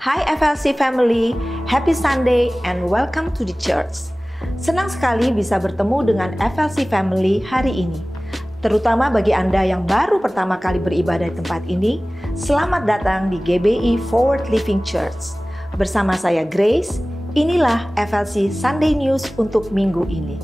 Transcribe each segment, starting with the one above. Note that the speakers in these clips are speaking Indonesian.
Hai FLC family, happy Sunday and welcome to the church. Senang sekali bisa bertemu dengan FLC family hari ini. Terutama bagi Anda yang baru pertama kali beribadah di tempat ini, selamat datang di GBI Forward Living Church. Bersama saya Grace, inilah FLC Sunday News untuk minggu ini.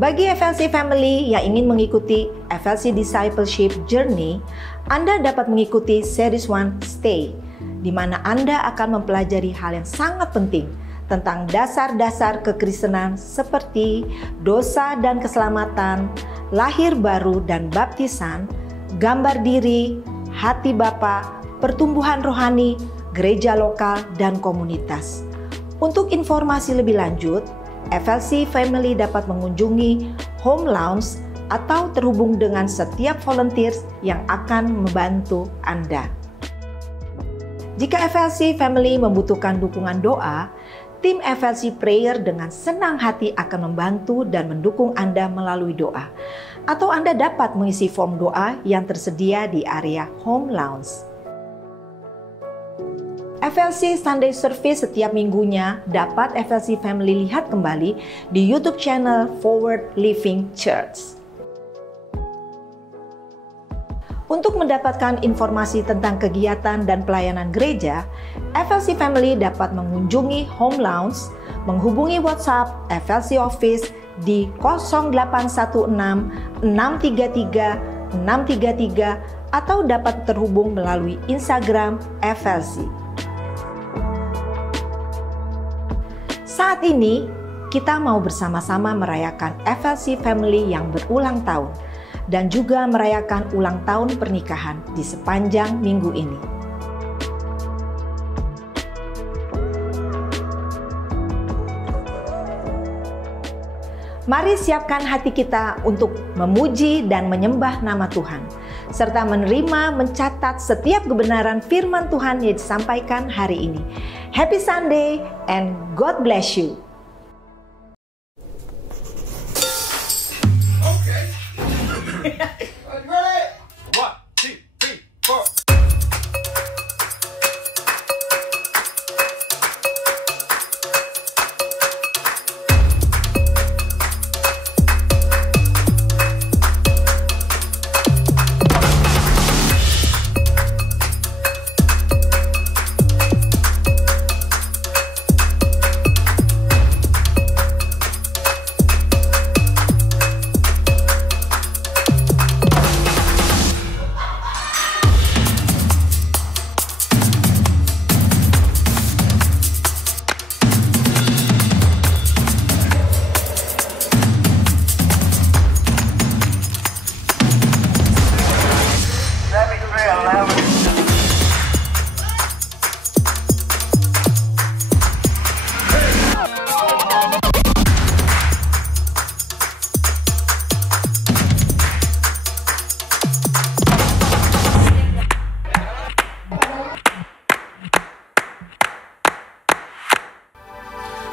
Bagi FLC Family yang ingin mengikuti FLC Discipleship Journey, Anda dapat mengikuti Series 1 Stay, di mana Anda akan mempelajari hal yang sangat penting tentang dasar-dasar kekristenan seperti dosa dan keselamatan, lahir baru dan baptisan, gambar diri, hati Bapa, pertumbuhan rohani, gereja lokal, dan komunitas. Untuk informasi lebih lanjut, FLC Family dapat mengunjungi Home Lounge atau terhubung dengan setiap volunteers yang akan membantu Anda. Jika FLC Family membutuhkan dukungan doa, tim FLC Prayer dengan senang hati akan membantu dan mendukung Anda melalui doa. Atau Anda dapat mengisi form doa yang tersedia di area Home Lounge. FLC Sunday Service setiap minggunya dapat FLC Family lihat kembali di YouTube channel Forward Living Church. Untuk mendapatkan informasi tentang kegiatan dan pelayanan gereja, FLC Family dapat mengunjungi Home Lounge, menghubungi WhatsApp FLC Office di 0816 633 633 atau dapat terhubung melalui Instagram FLC. Saat ini, kita mau bersama-sama merayakan FLC Family yang berulang tahun dan juga merayakan ulang tahun pernikahan di sepanjang minggu ini. Mari siapkan hati kita untuk memuji dan menyembah nama Tuhan, serta menerima mencatat setiap kebenaran firman Tuhan yang disampaikan hari ini. Happy Sunday and God bless you. Okay. Ready? 1, 2, 3, 4.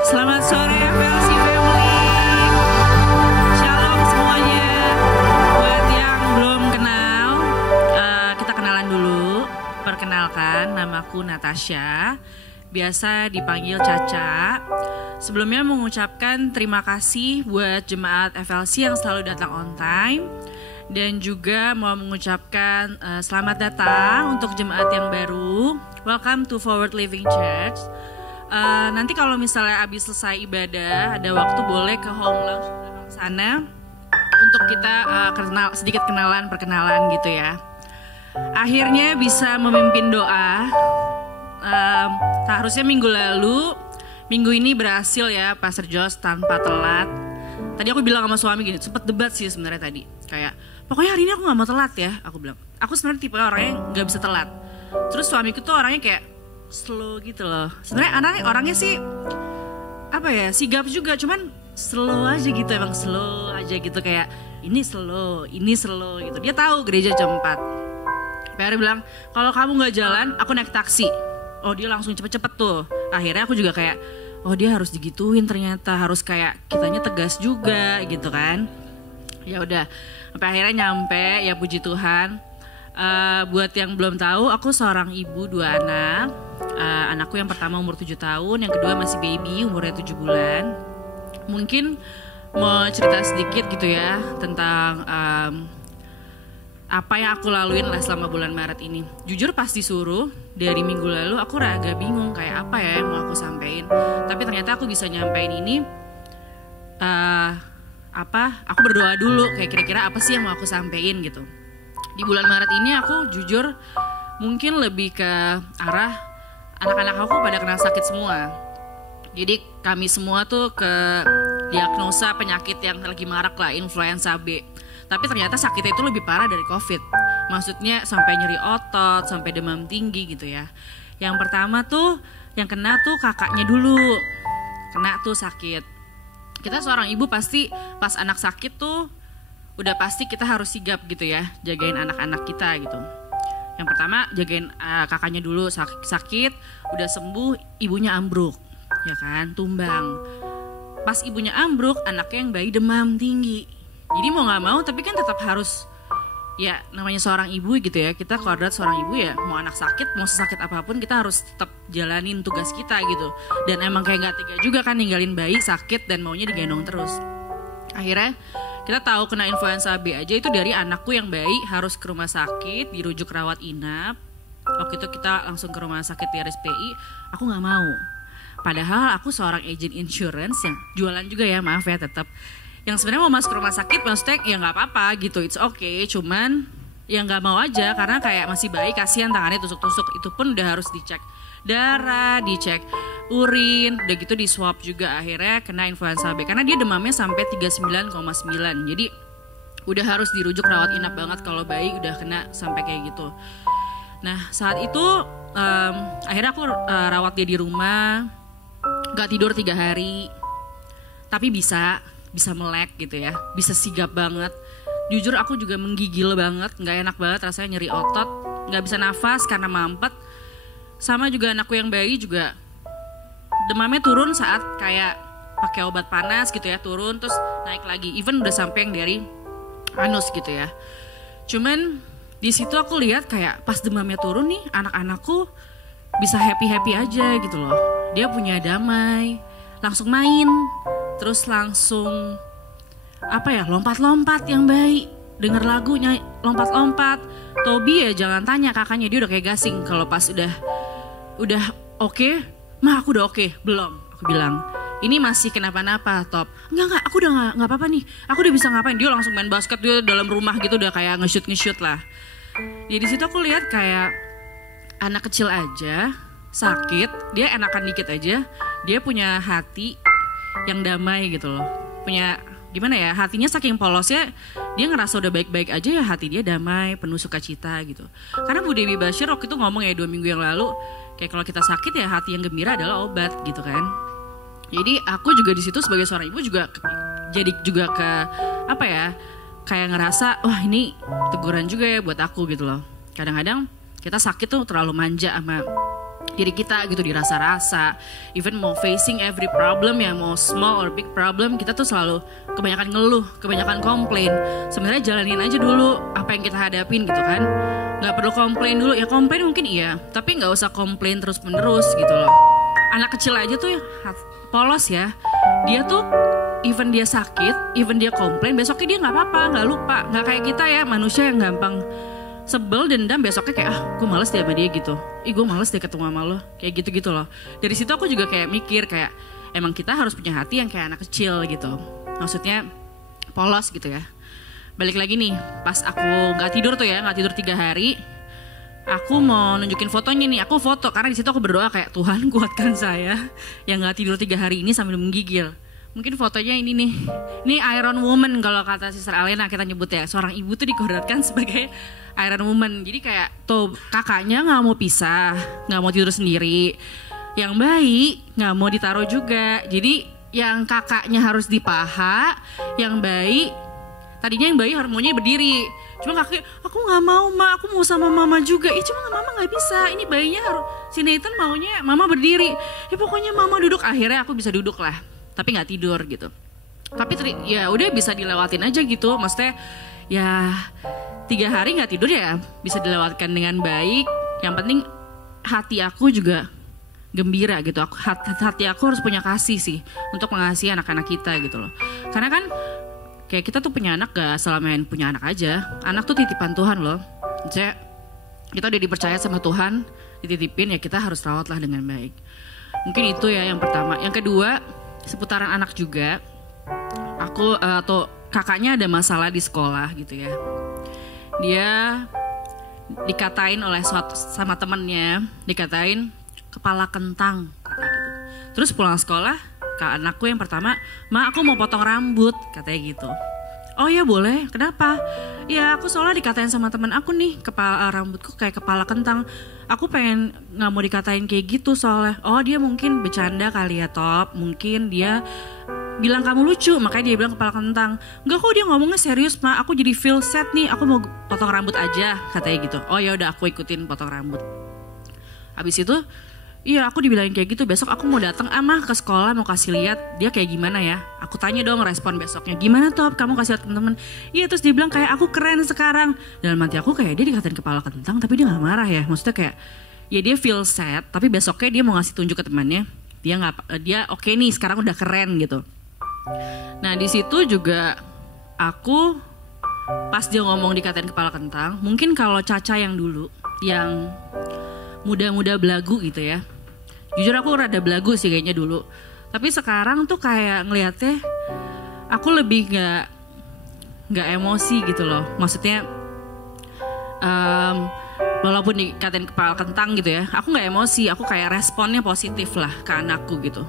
Selamat sore FLC Family. Shalom semuanya. Buat yang belum kenal, kita kenalan dulu. Perkenalkan, namaku Natasha, biasa dipanggil Caca. Sebelumnya mengucapkan terima kasih buat jemaat FLC yang selalu datang on time. Dan juga mau mengucapkan selamat datang untuk jemaat yang baru. Welcome to Forward Living Church. Nanti kalau misalnya habis selesai ibadah, ada waktu boleh ke Home Lounge sana untuk kita sedikit perkenalan gitu ya. Akhirnya bisa memimpin doa. Harusnya minggu lalu, minggu ini berhasil ya Pastor Jos tanpa telat. Tadi aku bilang sama suami gini, sempet debat sih sebenarnya tadi. Kayak, pokoknya hari ini aku gak mau telat ya, aku bilang. Aku sebenarnya tipe orangnya gak bisa telat. Terus suamiku tuh orangnya kayak slow gitu loh. Sebenarnya orangnya sih apa ya, sigap juga, cuman slow aja gitu, emang slow aja gitu, kayak ini slow gitu. Dia tahu gereja jam 4. PR bilang, kalau kamu nggak jalan, aku naik taksi. Oh, dia langsung cepet-cepet tuh. Akhirnya aku juga kayak, oh dia harus digituin ternyata, harus kayak kitanya tegas juga gitu kan. Ya udah, sampai akhirnya nyampe, ya puji Tuhan. Buat yang belum tahu, aku seorang ibu 2 anak. Anakku yang pertama umur 7 tahun, yang kedua masih baby umurnya 7 bulan. Mungkin mau cerita sedikit gitu ya tentang apa yang aku laluin lah selama bulan Maret ini. Jujur pas disuruh dari minggu lalu aku agak bingung kayak apa ya yang mau aku sampein. Tapi ternyata aku bisa nyampein ini. Aku berdoa dulu kayak kira-kira apa sih yang mau aku sampein gitu. Di bulan Maret ini aku jujur mungkin lebih ke arah anak-anak aku pada kena sakit semua. Jadi kami semua tuh ke diagnosa penyakit yang lagi marak lah, influenza B. Tapi ternyata sakitnya itu lebih parah dari COVID. Maksudnya sampai nyeri otot, sampai demam tinggi gitu ya. Yang pertama tuh yang kena tuh kakaknya dulu. Kena tuh sakit. Kita seorang ibu pasti pas anak sakit tuh udah pasti kita harus sigap gitu ya, jagain anak-anak kita gitu. Yang pertama jagain kakaknya dulu sakit, udah sembuh ibunya ambruk, ya kan, tumbang. Pas ibunya ambruk, anaknya yang bayi demam tinggi. Jadi mau nggak mau tapi kan tetap harus, ya namanya seorang ibu gitu ya, kita kodrat seorang ibu ya, mau anak sakit, mau sesakit apapun kita harus tetap jalanin tugas kita gitu. Dan emang kayak nggak tega juga kan ninggalin bayi sakit dan maunya digendong terus. Akhirnya kita tahu kena influenza B aja itu dari anakku yang bayi harus ke rumah sakit, dirujuk rawat inap. Waktu itu kita langsung ke rumah sakit di RSPI, aku nggak mau. Padahal aku seorang agent insurance yang jualan juga ya, maaf ya tetap. Yang sebenarnya mau masuk rumah sakit maksudnya ya nggak apa-apa gitu, it's okay. Cuman ya nggak mau aja karena kayak masih bayi, kasihan tangannya tusuk-tusuk. Itu pun udah harus dicek darah, dicek urin, udah gitu di swab juga. Akhirnya kena influenza B karena dia demamnya sampai 39,9. Jadi udah harus dirujuk rawat inap banget kalau bayi udah kena sampai kayak gitu. Nah saat itu akhirnya aku rawat dia di rumah, gak tidur 3 hari. Tapi bisa melek gitu ya, bisa sigap banget. Jujur aku juga menggigil banget, gak enak banget rasanya, nyeri otot, gak bisa nafas karena mampet. Sama juga anakku yang bayi juga demamnya turun saat kayak pakai obat panas gitu ya, turun terus naik lagi. Even udah sampai yang dari anus gitu ya. Cuman di situ aku lihat kayak pas demamnya turun nih, anak-anakku bisa happy-happy aja gitu loh. Dia punya damai, langsung main, terus langsung lompat-lompat yang baik, denger lagunya lompat-lompat. Tobi ya jangan tanya, kakaknya dia udah kayak gasing kalau pas udah oke, mah aku udah oke, belum, aku bilang. Ini masih kenapa-napa, Top. Enggak, aku udah enggak apa-apa nih. Aku udah bisa ngapain? Dia langsung main basket, dia dalam rumah gitu udah kayak nge-shoot lah. Jadi di situ aku lihat kayak anak kecil aja sakit, dia enakan dikit aja, dia punya hati yang damai gitu loh. Punya gimana ya, hatinya saking polosnya, dia ngerasa udah baik-baik aja ya, hati dia damai, penuh sukacita gitu. Karena Bu Dewi Bashir waktu itu ngomong ya 2 minggu yang lalu, kayak kalau kita sakit ya hati yang gembira adalah obat gitu kan. Jadi aku juga di situ sebagai seorang ibu juga jadi juga ke kayak ngerasa wah ini teguran juga ya buat aku gitu loh. Kadang-kadang kita sakit tuh terlalu manja sama diri kita gitu, dirasa-rasa. Even mau facing every problem ya, mau small or big problem, kita tuh selalu kebanyakan ngeluh, kebanyakan komplain. Sebenarnya jalanin aja dulu apa yang kita hadapin gitu kan. Gak perlu komplain dulu, ya komplain mungkin iya, tapi gak usah komplain terus-menerus gitu loh. Anak kecil aja tuh polos ya, dia tuh even dia sakit, even dia komplain, besoknya dia gak apa-apa, gak lupa. Gak kayak kita ya, manusia yang gampang sebel, dendam, besoknya kayak gue males deh sama dia gitu, gue males deh ketemu sama lo, kayak gitu-gitu loh. Dari situ aku juga kayak mikir kayak emang kita harus punya hati yang kayak anak kecil gitu, maksudnya polos gitu ya. Balik lagi nih, pas aku gak tidur tuh ya, gak tidur 3 hari, aku mau nunjukin fotonya nih, aku foto karena di situ aku berdoa kayak Tuhan kuatkan saya yang gak tidur 3 hari ini sambil menggigil. Mungkin fotonya ini nih, ini Iron Woman kalau kata Sister Alena kita nyebut ya. Seorang ibu tuh dikodratkan sebagai Iron Woman. Jadi kayak tuh kakaknya gak mau pisah, gak mau tidur sendiri. Yang bayi gak mau ditaruh juga. Jadi yang kakaknya harus di paha, yang bayi, tadinya yang bayi maunya berdiri. Cuma kakaknya, aku gak mau Ma, aku mau sama mama juga. Cuma mama gak bisa, ini bayinya harus, si Nathan maunya mama berdiri. Ya pokoknya mama duduk, akhirnya aku bisa duduk lah. Tapi gak tidur gitu. Tapi ya udah bisa dilewatin aja gitu. Maksudnya ya 3 hari nggak tidur ya bisa dilewatkan dengan baik. Yang penting hati aku juga gembira gitu. Hati aku harus punya kasih sih untuk mengasihi anak-anak kita gitu loh. Karena kan kayak kita tuh punya anak gak selama punya anak aja. Anak tuh titipan Tuhan loh. Maksudnya kita udah dipercaya sama Tuhan, dititipin ya kita harus rawatlah dengan baik. Mungkin itu ya yang pertama. Yang kedua seputaran anak juga. Aku atau kakaknya ada masalah di sekolah gitu ya. Dia dikatain oleh sama temennya, dikatain kepala kentang katanya gitu. Terus pulang sekolah ke anakku yang pertama, "Ma, aku mau potong rambut," katanya gitu. "Oh ya boleh, kenapa?" "Ya aku soalnya dikatain sama teman aku nih, kepala rambutku kayak kepala kentang. Aku pengen gak mau dikatain kayak gitu soalnya." "Oh dia mungkin bercanda kali ya Top, mungkin dia bilang kamu lucu makanya dia bilang kepala kentang." "Enggak kok, dia ngomongnya serius Ma, aku jadi feel sad nih, aku mau potong rambut aja," katanya gitu. "Oh ya udah aku ikutin potong rambut." Habis itu iya aku dibilangin kayak gitu, besok aku mau datang Mah ke sekolah mau kasih lihat dia kayak gimana ya. Aku tanya dong respon besoknya, "Gimana Top, kamu kasih lihat temen-temen?" "Iya," terus dia bilang kayak aku keren sekarang. Dalam hati aku kayak dia dikatain kepala kentang tapi dia gak marah ya. Maksudnya kayak ya dia feel sad tapi besoknya dia mau ngasih tunjuk ke temannya. Dia oke nih sekarang udah keren gitu. Nah di situ juga aku pas dia ngomong dikatain kepala kentang, mungkin kalau Caca yang dulu yang muda-muda belagu gitu ya. Jujur aku rada belagu sih kayaknya dulu. Tapi sekarang tuh kayak ngeliatnya aku lebih nggak emosi gitu loh. Maksudnya walaupun dikatain kepala kentang gitu ya, aku nggak emosi. Aku kayak responnya positif lah ke anakku gitu.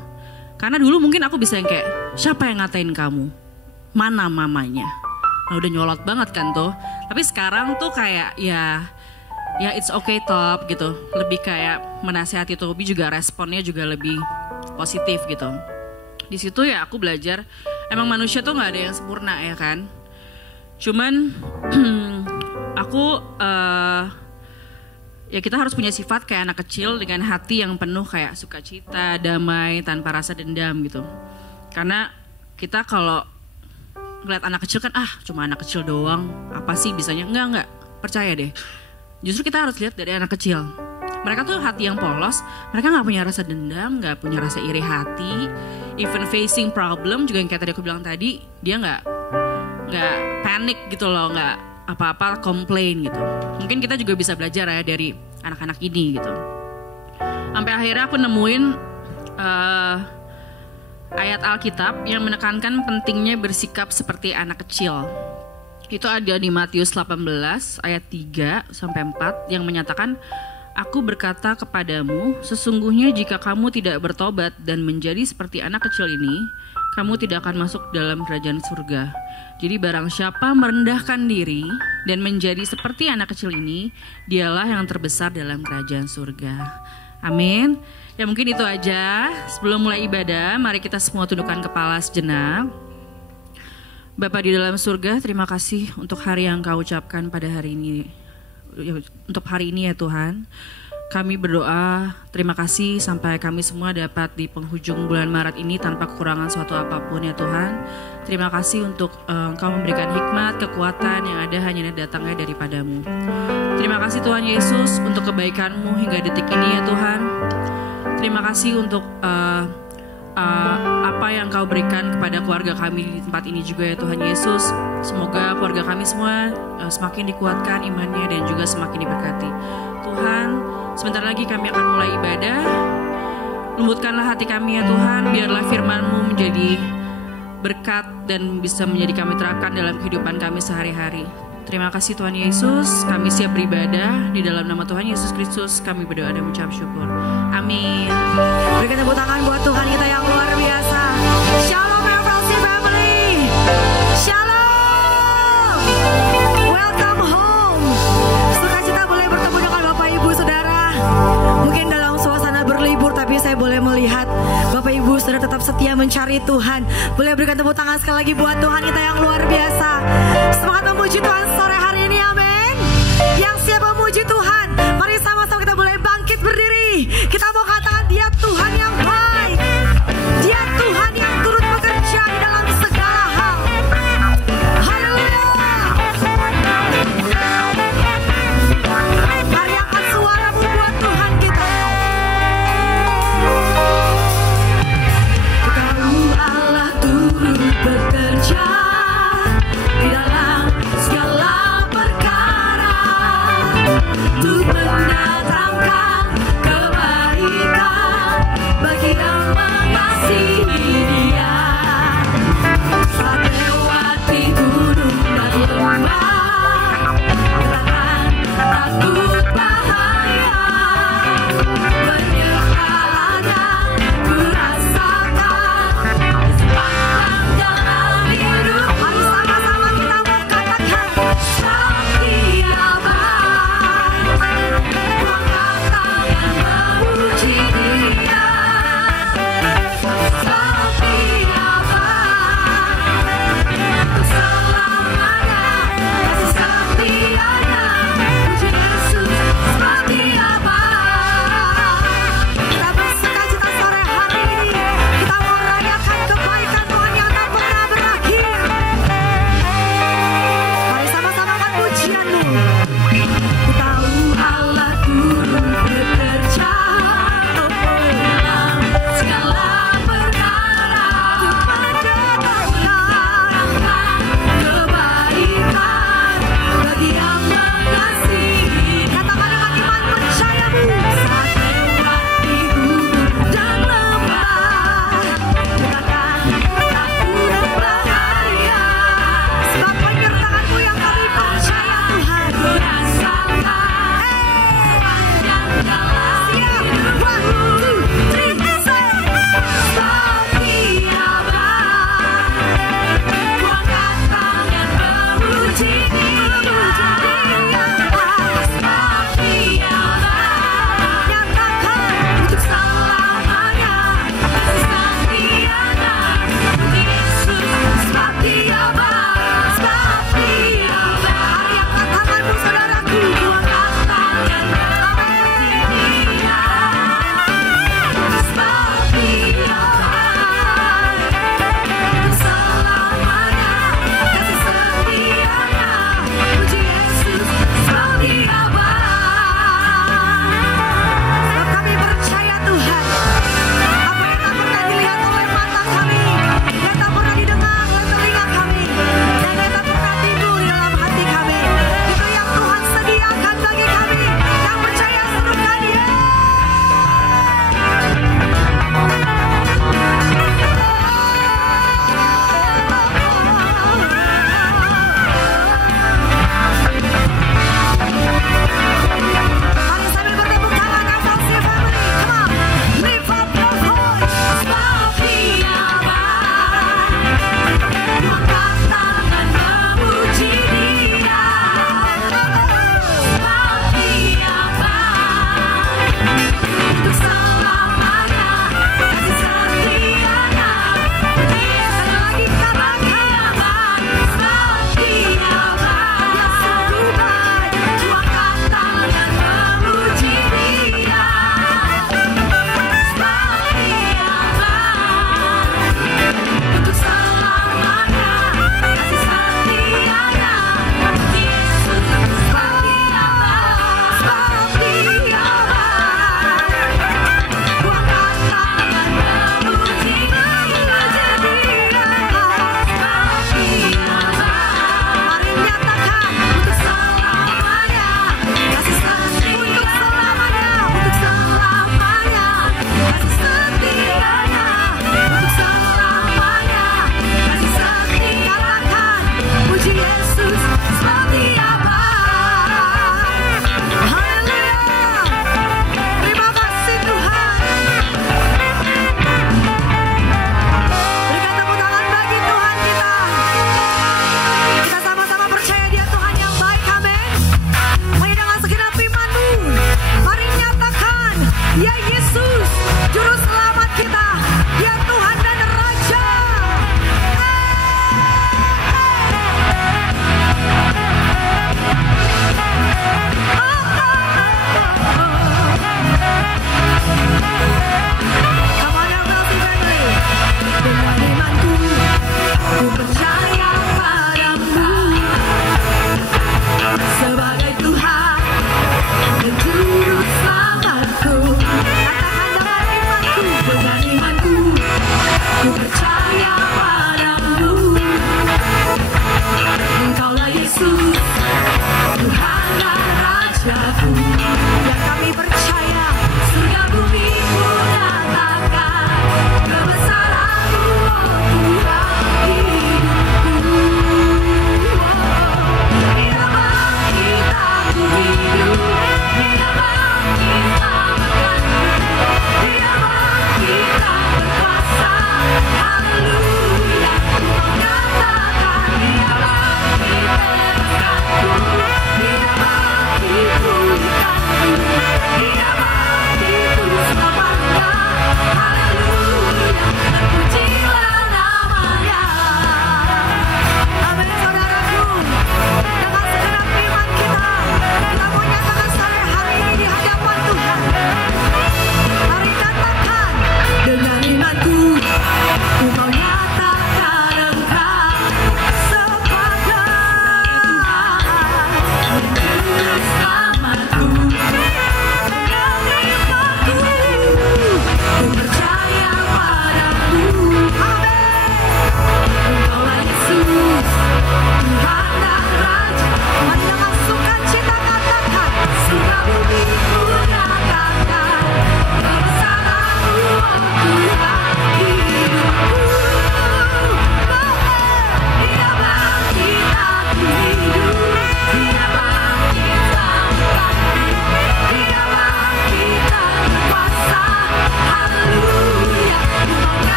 Karena dulu mungkin aku bisa yang kayak, "Siapa yang ngatain kamu? Mana mamanya?" Nah udah nyolot banget kan tuh. Tapi sekarang tuh kayak ya it's okay Top gitu. Lebih kayak menasihati Tobi juga responnya juga lebih positif gitu. Di situ ya aku belajar emang manusia tuh nggak ada yang sempurna ya kan. Cuman aku ya kita harus punya sifat kayak anak kecil dengan hati yang penuh kayak sukacita, damai, tanpa rasa dendam gitu. Karena kita kalau ngeliat anak kecil kan cuma anak kecil doang, apa sih bisanya? Enggak, percaya deh. Justru kita harus lihat dari anak kecil. Mereka tuh hati yang polos, mereka gak punya rasa dendam, gak punya rasa iri hati. Even facing problem juga yang kayak tadi aku bilang tadi, dia gak panik gitu loh, gak apa-apa komplain gitu. Mungkin kita juga bisa belajar ya dari anak-anak ini gitu. Sampai akhirnya aku nemuin ayat Alkitab yang menekankan pentingnya bersikap seperti anak kecil. Itu ada di Matius 18 ayat 3-4 yang menyatakan, "Aku berkata kepadamu, sesungguhnya jika kamu tidak bertobat dan menjadi seperti anak kecil ini, kamu tidak akan masuk dalam kerajaan surga. Jadi barang siapa merendahkan diri dan menjadi seperti anak kecil ini, dialah yang terbesar dalam kerajaan surga." Amin. Ya mungkin itu aja. Sebelum mulai ibadah, mari kita semua tundukkan kepala sejenak. Bapa di dalam surga, terima kasih untuk hari yang Kau ucapkan pada hari ini. Untuk hari ini ya Tuhan, kami berdoa terima kasih sampai kami semua dapat di penghujung bulan Maret ini tanpa kekurangan suatu apapun ya Tuhan. Terima kasih untuk Engkau memberikan hikmat, kekuatan yang ada hanya datangnya daripadamu. Terima kasih Tuhan Yesus untuk kebaikan-Mu hingga detik ini ya Tuhan. Terima kasih untuk apa yang Kau berikan kepada keluarga kami di tempat ini juga ya Tuhan Yesus. Semoga keluarga kami semua semakin dikuatkan imannya dan juga semakin diberkati. Tuhan, sebentar lagi kami akan mulai ibadah. Lembutkanlah hati kami ya Tuhan, biarlah firman-Mu menjadi berkat dan bisa menjadi kami terangkan dalam kehidupan kami sehari-hari. Terima kasih Tuhan Yesus, kami siap beribadah. Di dalam nama Tuhan Yesus Kristus kami berdoa dan mengucap syukur. Amin. Berikan tepuk tangan buat Tuhan kita yang luar biasa. Shalom FLC family. Shalom. Welcome home. Sukacita boleh bertemu dengan Bapak Ibu Saudara. Mungkin dalam suasana berlibur tapi saya boleh melihat Bapak Ibu Saudara tetap setia mencari Tuhan. Boleh berikan tepuk tangan sekali lagi buat Tuhan kita yang luar biasa. Semangat memuji Tuhan sore hari ini, amin. Yang siap memuji Tuhan, mari sama-sama kita boleh bangkit berdiri. Kita mau katakan dia Tuhan yang baik. Dia Tuhan yang turut bekerja di dalam segala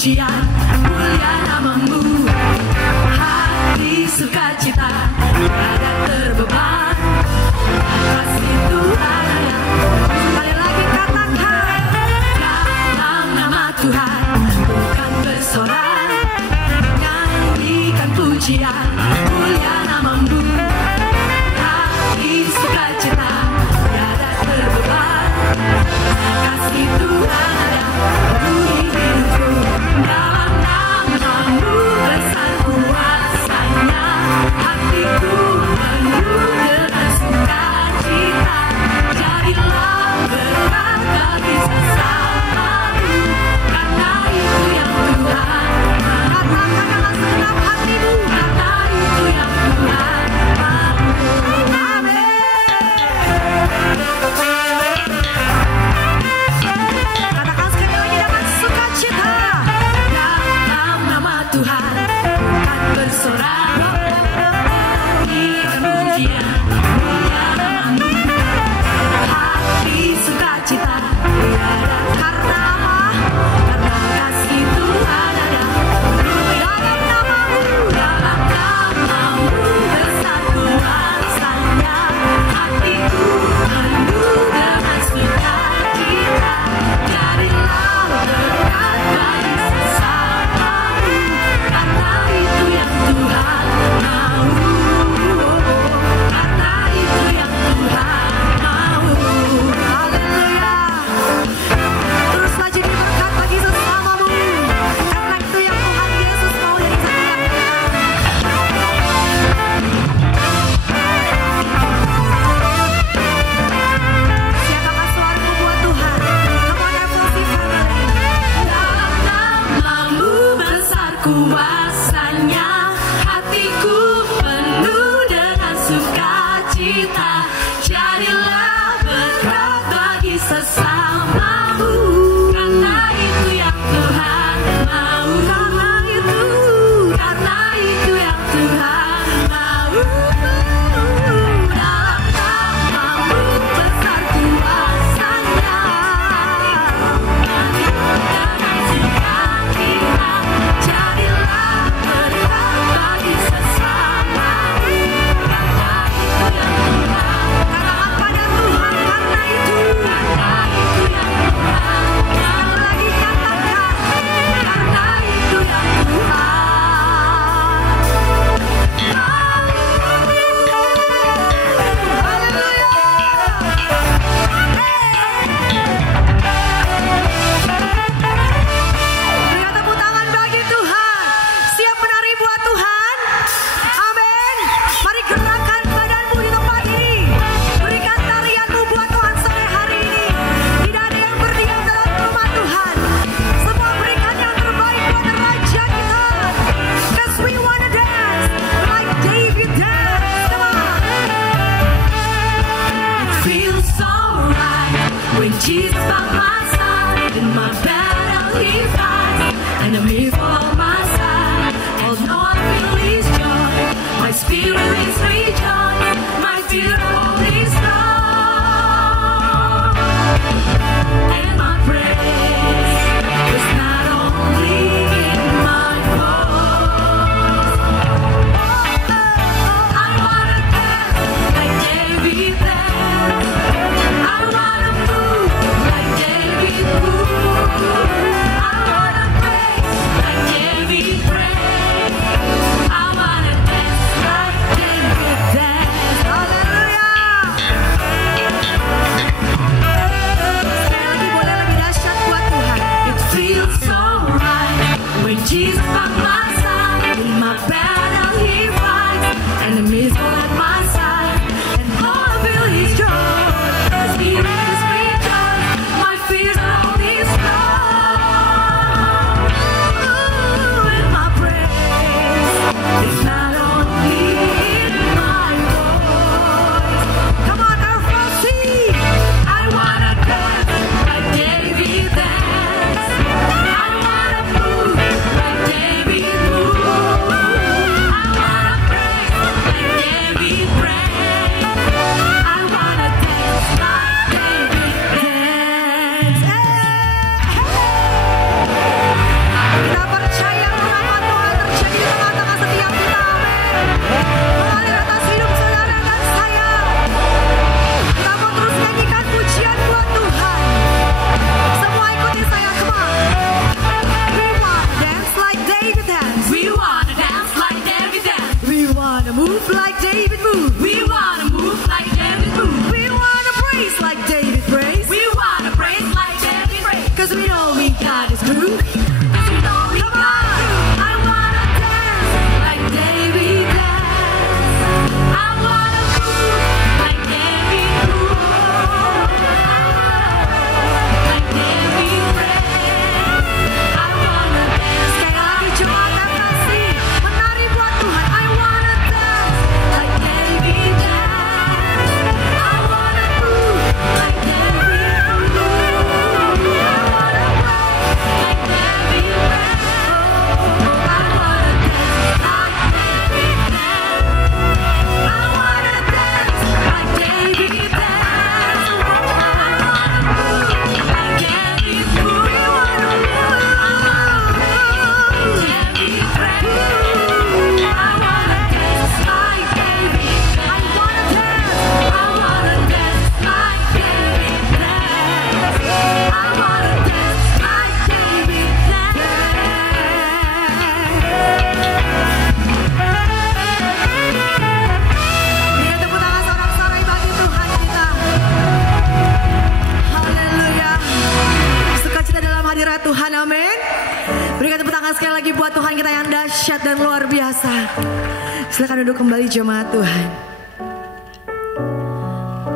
pujian, mulia namamu. Hati sukacita, tiada terbeban. Kasih Tuhan, sekali lagi katakan, dalam nama Tuhan bukan bersorak, nyanyikan pujian, mulia namamu. Hati sukacita, tiada terbeban. Kasih Tuhan ada penuhi hidupku. Dalam namamu besar kuasanya, hatiku penuh dengan sukacita. Jadilah berkat bagi sesamamu, karena itu yang Tuhan mau. Katakanlah segenap hatimu, karena itu yang Tuhan mau. Amin. Katakan sekali lagi dengan sukacita. Dalam nama Tuhan bukan bersorak, nyanyikan pujian, mulia namamu. Hati sukacita, tiada karena apa? Karena kasih Tuhan ada dalam namamu. Dalam namamu besar kuasanya, hatiku penuh dengan sukacita. Jadilah berkat bagi sesamamu, karena itu yang Tuhan mau. Karena itu yang Tuhan mau. Haleluya. Teruslah jadi berkat bagi sesamamu, karena itu yang Tuhan Yesus mau dari setiap kita. Siapakah suaramu buat Tuhan? Come on, FLC family. Dalam namamu besar kuasanya, hatiku penuh dengan sukacita. Jadilah berkat bagi sesamamu, karena itu yang Tuhan mau. Karena itu yang Tuhan mau. Dalam namamu besar kuasanya, hatiku penuh dengan sukacita. Jadilah tangan sekali lagi buat Tuhan kita yang dahsyat dan luar biasa. Silakan duduk kembali jemaat Tuhan.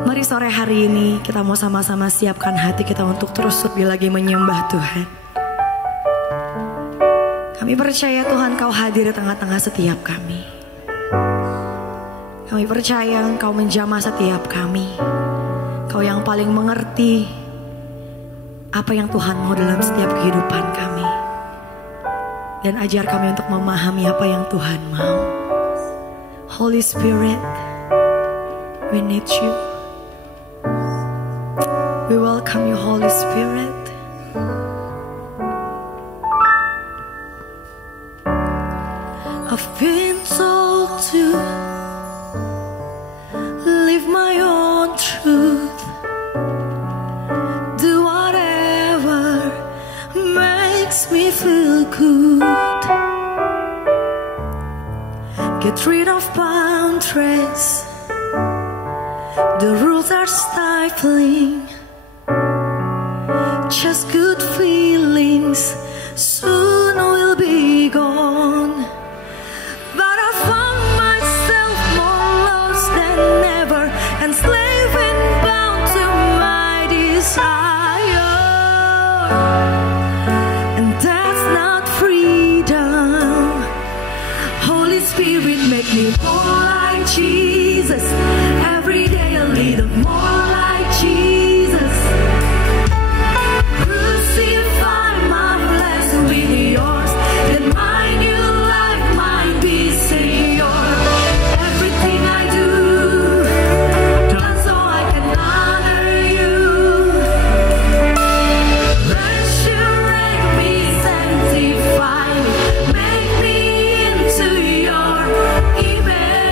Mari sore hari ini kita mau sama-sama siapkan hati kita untuk terus lebih lagi menyembah Tuhan. Kami percaya Tuhan Kau hadir di tengah-tengah setiap kami. Kami percaya Engkau menjamah setiap kami. Kau yang paling mengerti apa yang Tuhan mau dalam setiap kehidupan kami. Dan ajar kami untuk memahami apa yang Tuhan mau. Holy Spirit, we need you. We welcome you, Holy Spirit. I've been told to live my own truth, do whatever makes me feel good, get rid of boundaries, the rules are stifling, just good feelings soon will be gone. But I found myself more lost than ever, enslaved and bound to my desire. And that's not freedom. Holy Spirit, make me more like Jesus. Every day a little more like Jesus. Crucify my flesh with yours, that my new life might be secure. Everything I do, done so I can honor you. Resurrect me, sanctify me, make me into your image.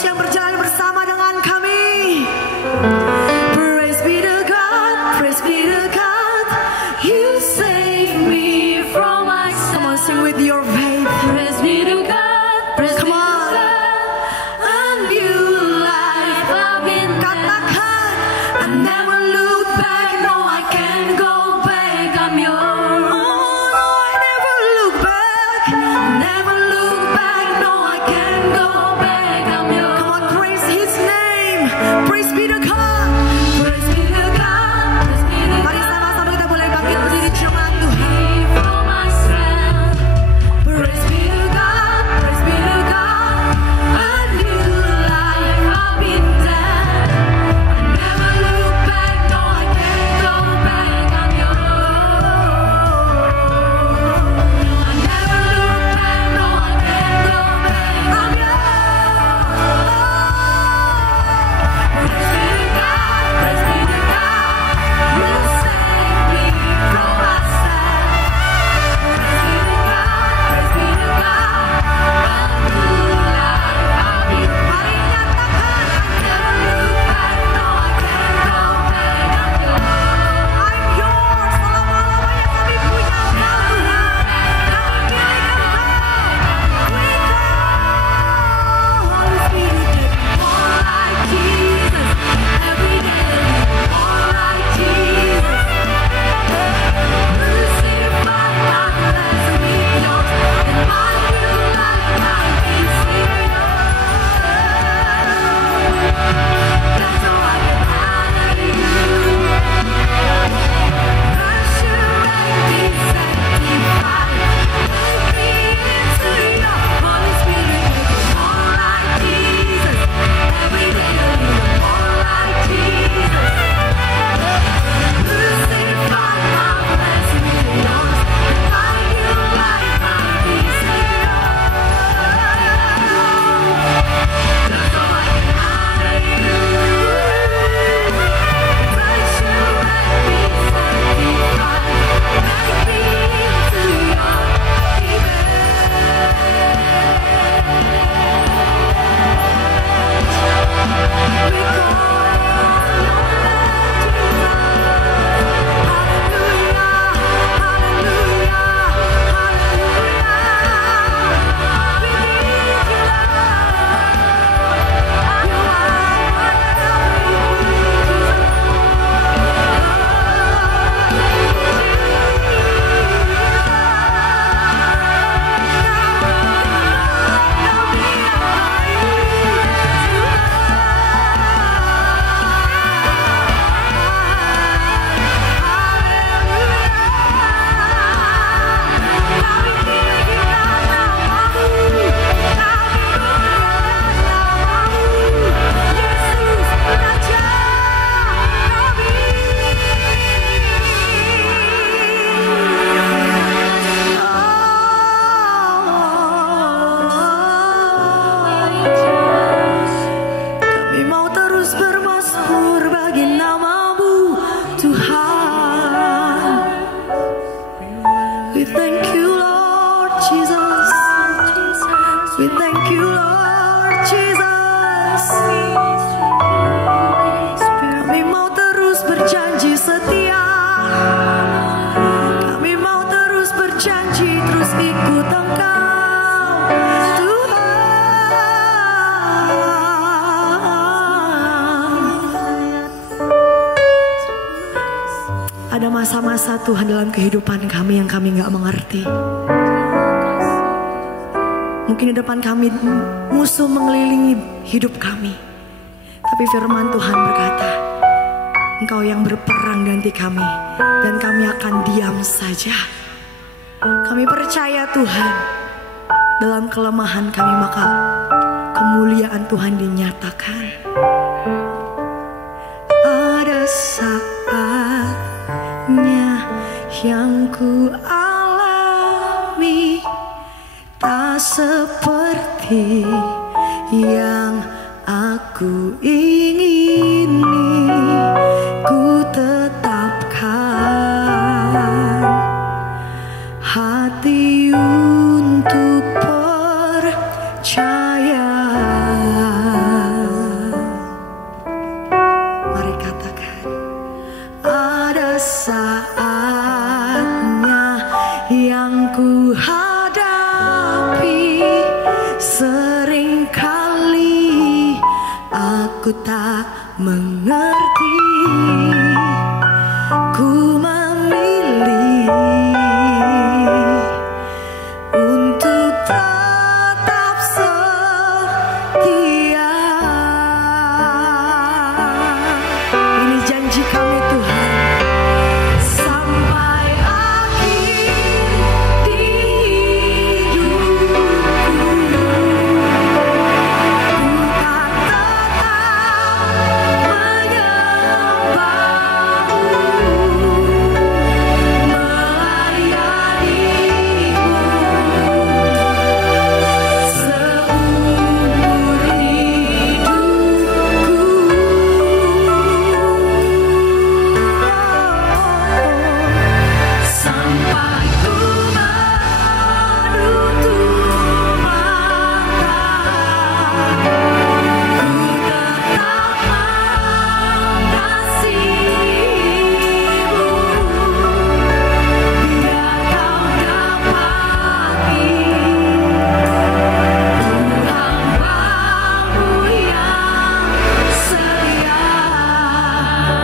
yang berjalan bersama dengan kami. Praise be to God, praise be to God. You save me from myself. Come on, sing with your faith. Praise be to God, praise be to God. A new life I've been katakan. I never look back, no I can't go back. I'm yours. Oh no, I never look back, never look back, no I can't go back. I'm yours. Come on, praise His name. Praise be to God. Praise be to God. Mari sama-sama kita boleh bangkit berdiri firman Tuhan. Praise be to God. Praise be to God. A new life I've been dead. I never look back, no I can't go back. I'm yours. I never look back, no I can't go back. I'm yours. Praise be to God, praise be to God. You save me from myself. Praise be to God, praise be to God. A new life I've been. Mari nyatakan, I never look back, no I can't go back. I'm yours, selama-lamanya kami punya Engkau Tuhan. Kami milik Engkau. We go. Holy Spirit, more like Jesus. Every day, more like Jesus. Receive my life with yours, and my new life might be serious. That's how I can honor you. Cause you make me sanctified. Make me into your Holy Spirit. Make me more like Jesus. Every day I live more like Jesus. Receive my life with yours, and my new life might be serious. That's how I can honor you. Cause you make me sanctified. Make me into your image. We call kami mau terus bermasmur bagi nama-Mu, Tuhan. We thank you, Lord Jesus. We thank you, Lord Jesus. Kami mau terus berjanji setia. Kami mau terus berjanji, terus ikut Engkau, Tuhan. Ada masa-masa Tuhan dalam kehidupan kami yang kami nggak mengerti. Mungkin di depan kami musuh mengelilingi hidup kami. Tapi firman Tuhan berkata, Engkau yang berperang ganti kami, dan kami akan diam saja. Kami percaya Tuhan, dalam kelemahan kami maka kemuliaan Tuhan dinyatakan. Ada saatnya yang ku alami, tak seperti yang aku ingini. Ku tetapkan hati untuk percaya. ku tak mengerti, ku memilih untuk tetap setia. Ini janji kami Tuhan, sampai akhir hidupku bukan tetap menyembahmu, melayanimu seumur hidupku, sampai ku menutup mata, ku tetap mengasihimu, biar kau dapati hambamu yang setia.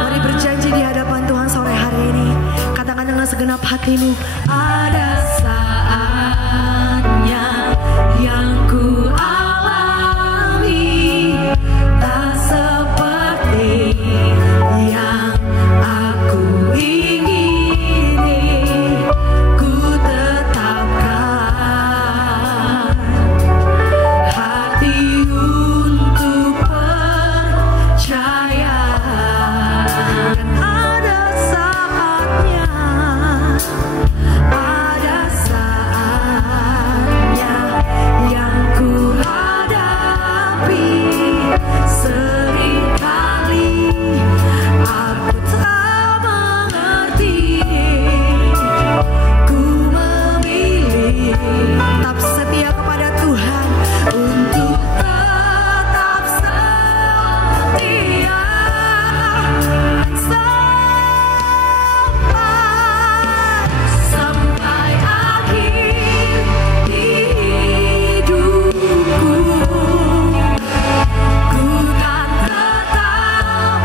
Mari berjanji di hadapan Tuhan sore hari ini. Katakan dengan segenap hatimu, ada saatnya yang ku alami tak seperti yang aku ingini. Ku tetapkan hati untuk percaya, dan ada saatnya yang ku hadapi. Seringkali aku tak mengerti, ku memilih tetap setia kepada Tuhan untuk tetap setia sampai akhir hidupku. Ku kan tetap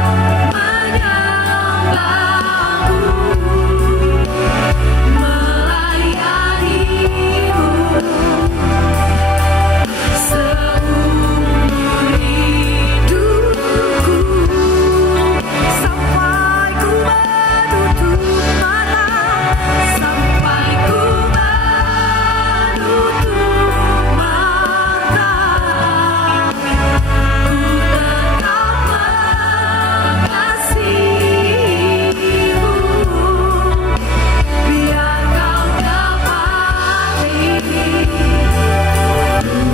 menyembahmu, melayanimu seumur hidupku, sampai ku menutup mata, sampai ku menutup mata, ku tetap mengasihimu, biar kau dapati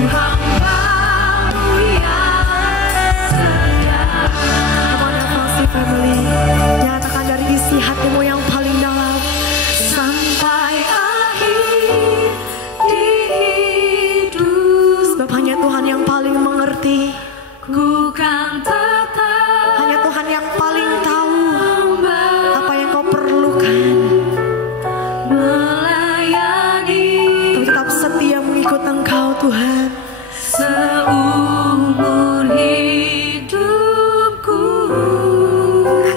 hambamu yang setia. Come on, FLC family, nyatakan dari isi hatimu yang paling dalam, sampai akhir hidup. Sebab hanya Tuhan yang paling mengerti, ku kan tetap, hanya Tuhan yang paling tahu apa yang kau perlukan, melayani, tapi tetap setia mengikut Engkau Tuhan seumur hidupku.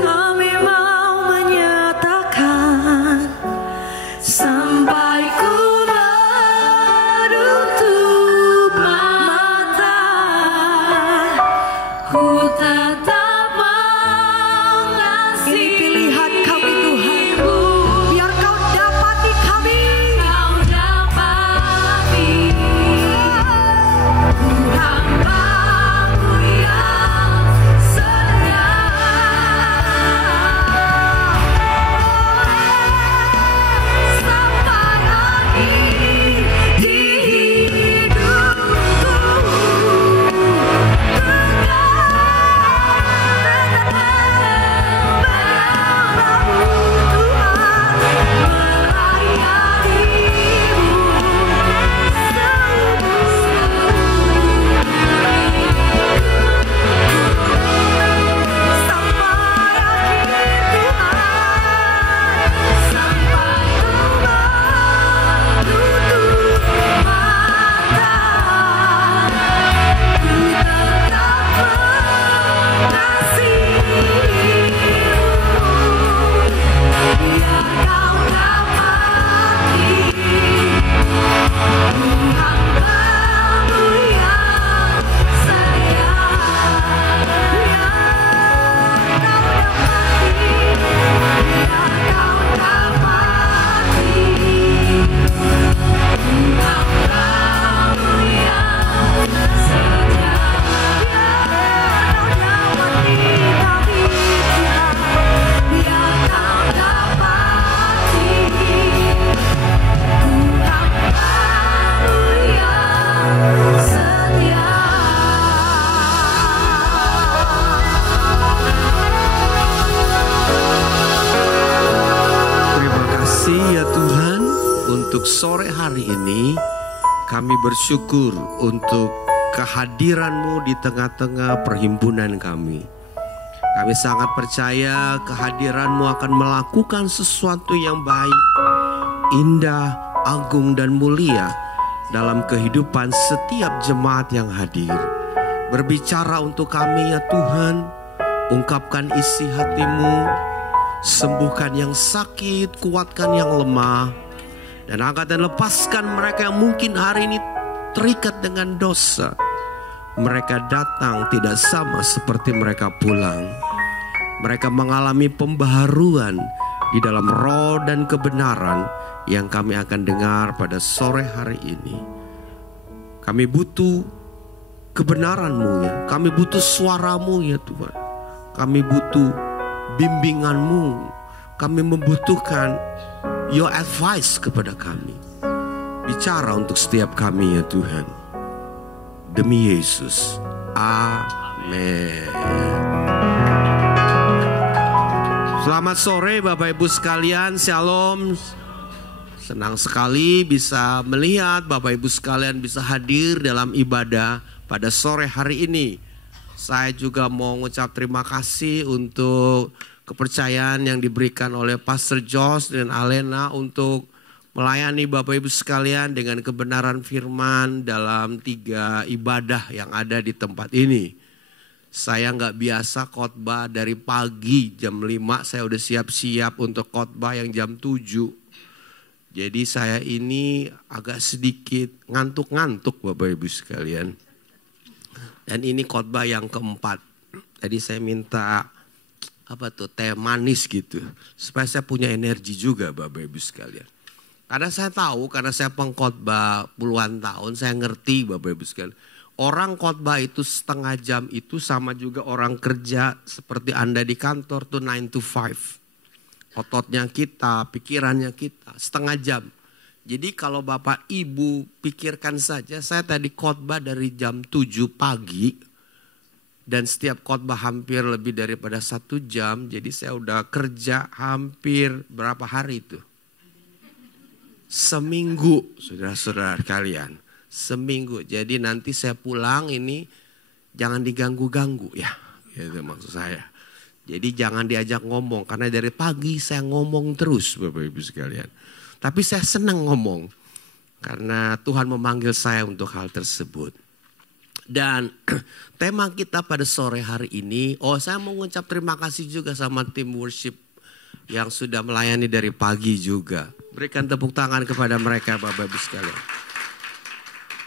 Kami mau menyatakan sampai ku menutup mata, ku tetap mengasihimu. Ini pilihan kami Tuhan, biar kau dapati kami, kau dapati Kami bersyukur untuk kehadiran-Mu di tengah-tengah perhimpunan kami. Kami sangat percaya kehadiran-Mu akan melakukan sesuatu yang baik, indah, agung, dan mulia dalam kehidupan setiap jemaat yang hadir. Berbicara untuk kami ya Tuhan, ungkapkan isi hati-Mu, sembuhkan yang sakit, kuatkan yang lemah, dan angkat dan lepaskan mereka yang mungkin hari ini terikat dengan dosa. Mereka datang tidak sama seperti mereka pulang. Mereka mengalami pembaharuan di dalam roh dan kebenaran yang kami akan dengar pada sore hari ini. Kami butuh kebenaran-Mu ya. Kami butuh suara-Mu ya Tuhan. Kami butuh bimbingan-Mu. Kami membutuhkan Your advice kepada kami. Bicara untuk setiap kami ya Tuhan. Demi Yesus. Amin. Selamat sore Bapak Ibu sekalian. Shalom. Senang sekali bisa melihat Bapak Ibu sekalian bisa hadir dalam ibadah pada sore hari ini. Saya juga mau mengucap terima kasih untuk kepercayaan yang diberikan oleh Pastor Josh dan Alena untuk melayani Bapak Ibu sekalian dengan kebenaran firman dalam 3 ibadah yang ada di tempat ini. Saya nggak biasa khotbah dari pagi jam 5, saya udah siap-siap untuk khotbah yang jam 7. Jadi saya ini agak sedikit ngantuk-ngantuk Bapak Ibu sekalian. Dan ini khotbah yang keempat. Tadi saya minta teh manis gitu. Supaya saya punya energi juga Bapak Ibu sekalian. Karena saya tahu, karena saya pengkhotbah puluhan tahun, saya ngerti Bapak Ibu sekalian. Orang khotbah itu setengah jam itu sama juga orang kerja seperti Anda di kantor tuh 9 to 5. Ototnya kita, pikirannya kita, setengah jam. Jadi kalau Bapak Ibu pikirkan saja, saya tadi khotbah dari jam 7 pagi. Dan setiap khotbah hampir lebih daripada 1 jam. Jadi saya udah kerja hampir berapa hari itu? Seminggu, saudara-saudara kalian. Seminggu. Jadi nanti saya pulang ini jangan diganggu-ganggu ya. Itu maksud saya. Jadi jangan diajak ngomong. Karena dari pagi saya ngomong terus Bapak Ibu sekalian. Tapi saya senang ngomong. Karena Tuhan memanggil saya untuk hal tersebut. Dan tema kita pada sore hari ini, saya mau mengucap terima kasih juga sama tim worship yang sudah melayani dari pagi juga. Berikan tepuk tangan kepada mereka Bapak Ibu sekalian.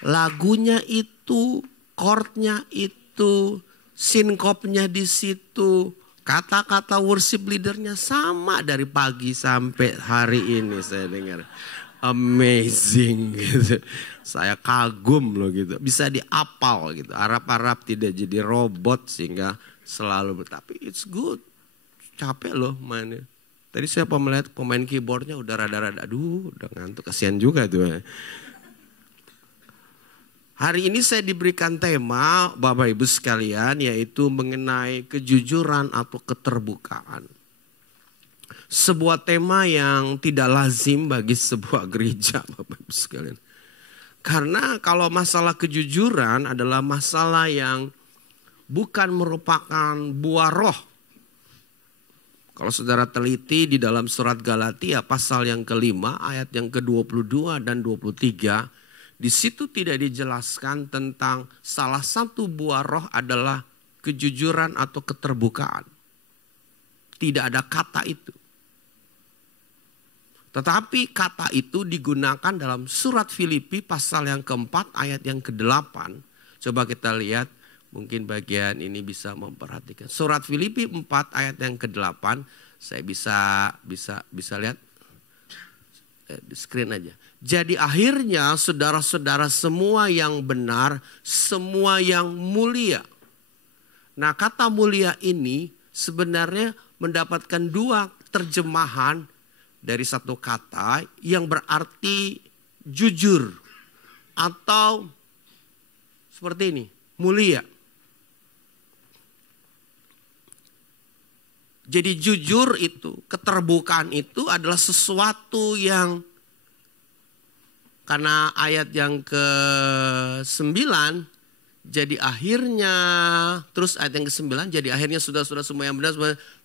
Lagunya itu, chordnya itu, sinkopnya di situ, kata-kata worship leadernya sama dari pagi sampai hari ini saya dengar. Amazing gitu. Saya kagum loh gitu. Bisa diapal gitu. Arab-Arab tidak jadi robot sehingga selalu. Tapi it's good. Capek loh mainnya. Tadi saya melihat pemain keyboardnya udah rada-rada. Aduh udah ngantuk. Kasihan juga tuh. Hari ini saya diberikan tema Bapak Ibu sekalian. Yaitu mengenai kejujuran atau keterbukaan. Sebuah tema yang tidak lazim bagi sebuah gereja Bapak Ibu sekalian. Karena kalau masalah kejujuran adalah masalah yang bukan merupakan buah roh. Kalau saudara teliti di dalam surat Galatia pasal yang kelima ayat yang ke-22 dan 23. Di situ tidak dijelaskan tentang salah satu buah roh adalah kejujuran atau keterbukaan. Tidak ada kata itu. Tetapi kata itu digunakan dalam surat Filipi pasal yang keempat ayat yang ke-8. Coba kita lihat, mungkin bagian ini bisa memperhatikan. Surat Filipi 4 ayat yang ke-8, saya bisa lihat di screen aja. Jadi akhirnya saudara-saudara semua yang benar, semua yang mulia. Nah kata mulia ini sebenarnya mendapatkan 2 terjemahan dari satu kata yang berarti jujur atau seperti ini, mulia. Jadi jujur itu, keterbukaan itu adalah sesuatu yang Karena ayat yang ke-9 jadi akhirnya, terus ayat yang ke-9 jadi akhirnya sudah semua yang benar,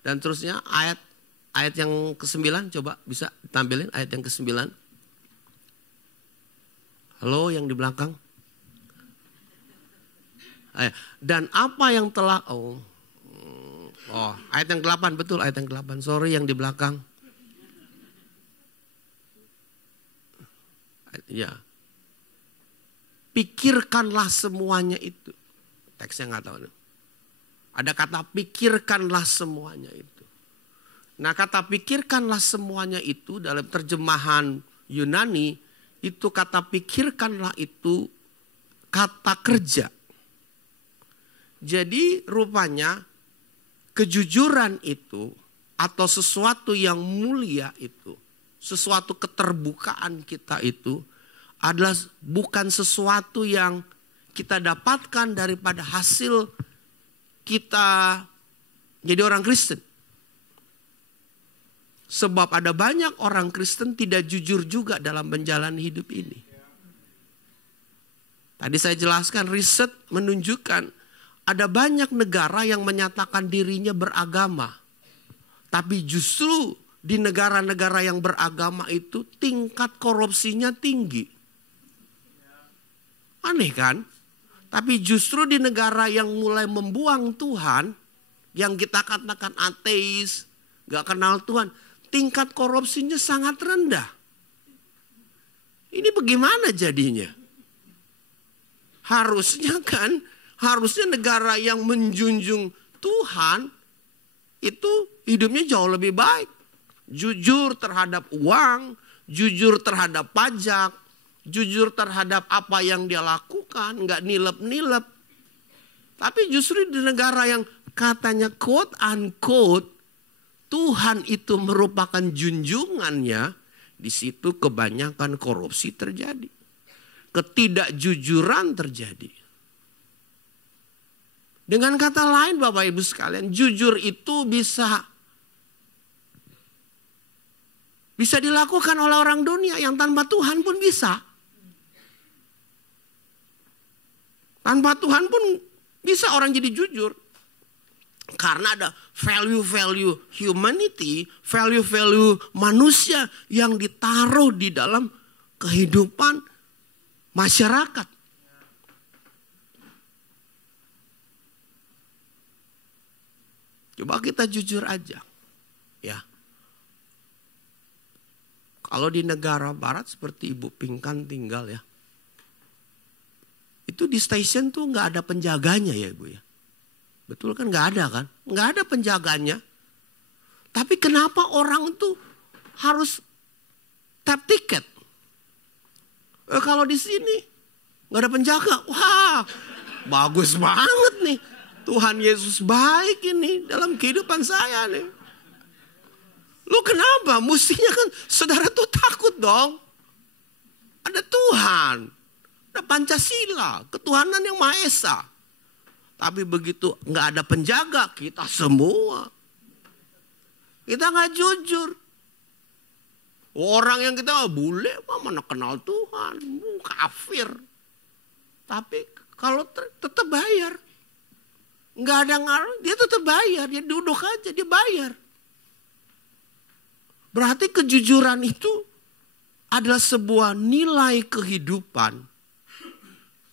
dan terusnya ayat yang ke-9, coba bisa tampilin ayat yang ke-9. Halo yang di belakang. Dan apa yang telah, ayat yang ke-8, betul ayat yang ke-8, sorry yang di belakang. Ya. Pikirkanlah semuanya itu. Teksnya nggak tahu. Ada kata pikirkanlah semuanya itu. Nah, kata pikirkanlah semuanya itu dalam terjemahan Yunani, itu kata pikirkanlah itu kata kerja. Jadi rupanya kejujuran itu atau sesuatu yang mulia itu, sesuatu keterbukaan kita itu adalah bukan sesuatu yang kita dapatkan daripada hasil kita jadi orang Kristen. Sebab ada banyak orang Kristen tidak jujur juga dalam menjalani hidup ini. Tadi saya jelaskan, riset menunjukkan ada banyak negara yang menyatakan dirinya beragama. Tapi justru di negara-negara yang beragama itu tingkat korupsinya tinggi. Aneh kan? Tapi justru di negara yang mulai membuang Tuhan, yang kita katakan ateis, gak kenal Tuhan, tingkat korupsinya sangat rendah. Ini bagaimana jadinya? Harusnya negara yang menjunjung Tuhan itu hidupnya jauh lebih baik. Jujur terhadap uang, jujur terhadap pajak, jujur terhadap apa yang dia lakukan, nggak nilep-nilep. Tapi justru di negara yang katanya quote unquote Tuhan itu merupakan junjungannya, di situ kebanyakan korupsi terjadi. Ketidakjujuran terjadi. Dengan kata lain Bapak Ibu sekalian, jujur itu bisa dilakukan oleh orang dunia yang tanpa Tuhan pun bisa. Tanpa Tuhan pun bisa orang jadi jujur. Karena ada value-value humanity, value-value manusia yang ditaruh di dalam kehidupan masyarakat. Coba kita jujur aja. Ya. Kalau di negara barat seperti Ibu Pinkan tinggal ya. Itu di stasiun tuh nggak ada penjaganya ya Ibu ya. Betul kan, nggak ada kan? Nggak ada penjaganya. Tapi kenapa orang tuh harus tap tiket? Kalau di sini nggak ada penjaga, wah bagus banget nih. Tuhan Yesus baik ini dalam kehidupan saya nih. Lu kenapa? Mestinya kan saudara tuh takut dong. Ada Tuhan, ada Pancasila, ketuhanan yang Maha Esa. Tapi begitu nggak ada penjaga, kita semua. Kita nggak jujur. Orang yang kita bule mana kenal Tuhan, kafir. Tapi kalau tetap bayar. Nggak ada ngaruh, dia tetap bayar. Dia duduk aja, dia bayar. Berarti kejujuran itu adalah sebuah nilai kehidupan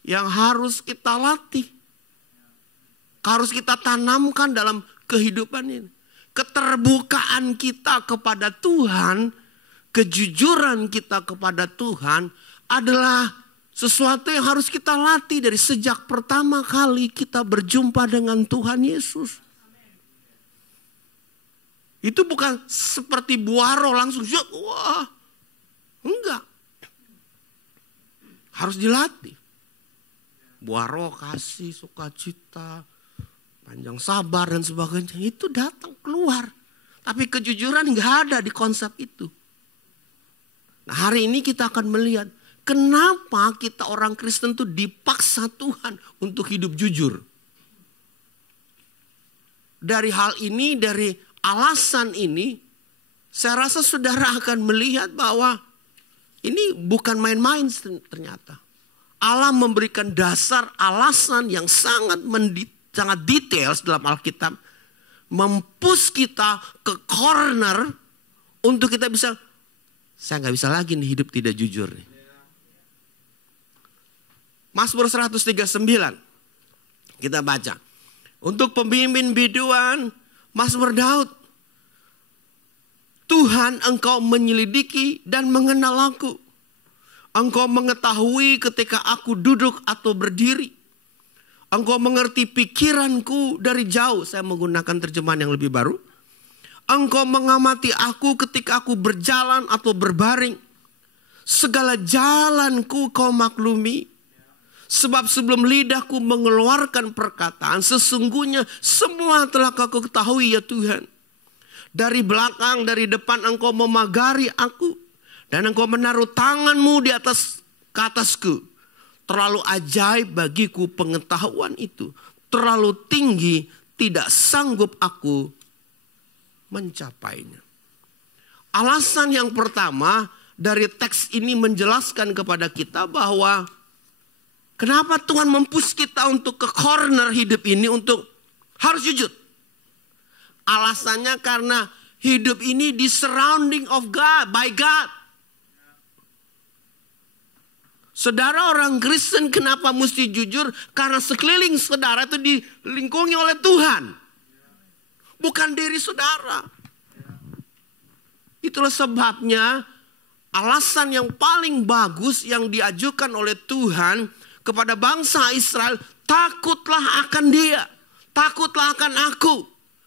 yang harus kita latih. Harus kita tanamkan dalam kehidupan ini. Keterbukaan kita kepada Tuhan, kejujuran kita kepada Tuhan adalah sesuatu yang harus kita latih dari sejak pertama kali kita berjumpa dengan Tuhan Yesus. Itu bukan seperti buaro langsung, wah, enggak. Harus dilatih. Buaro kasih, sukacita, panjang sabar dan sebagainya, itu datang keluar. Tapi kejujuran nggak ada di konsep itu. Nah, hari ini kita akan melihat kenapa kita orang Kristen tuh dipaksa Tuhan untuk hidup jujur. Dari hal ini, dari alasan ini, saya rasa saudara akan melihat bahwa Ini bukan main-main ternyata. Allah memberikan dasar alasan yang sangat detail dalam Alkitab. Mempush kita ke corner untuk kita bisa, saya nggak bisa lagi nih hidup tidak jujur nih. Mazmur 139 kita baca. Untuk pemimpin biduan, Mazmur Daud. Tuhan, Engkau menyelidiki dan mengenal aku. Engkau mengetahui ketika aku duduk atau berdiri. Engkau mengerti pikiranku dari jauh. Saya menggunakan terjemahan yang lebih baru. Engkau mengamati aku ketika aku berjalan atau berbaring. Segala jalanku kau maklumi. Sebab sebelum lidahku mengeluarkan perkataan, sesungguhnya semua telah kau ketahui ya Tuhan. Dari belakang, dari depan engkau memagari aku. Dan engkau menaruh tanganmu di ke atasku. Terlalu ajaib bagiku pengetahuan itu. Terlalu tinggi, tidak sanggup aku mencapainya. Alasan yang pertama dari teks ini menjelaskan kepada kita bahwa kenapa Tuhan mempush kita untuk ke corner hidup ini untuk harus jujur. Alasannya karena hidup ini di surrounding of God, by God. Saudara orang Kristen kenapa mesti jujur? Karena sekeliling saudara itu dilingkungi oleh Tuhan. Bukan diri saudara. Itulah sebabnya alasan yang paling bagus yang diajukan oleh Tuhan kepada bangsa Israel, takutlah akan Dia, takutlah akan aku.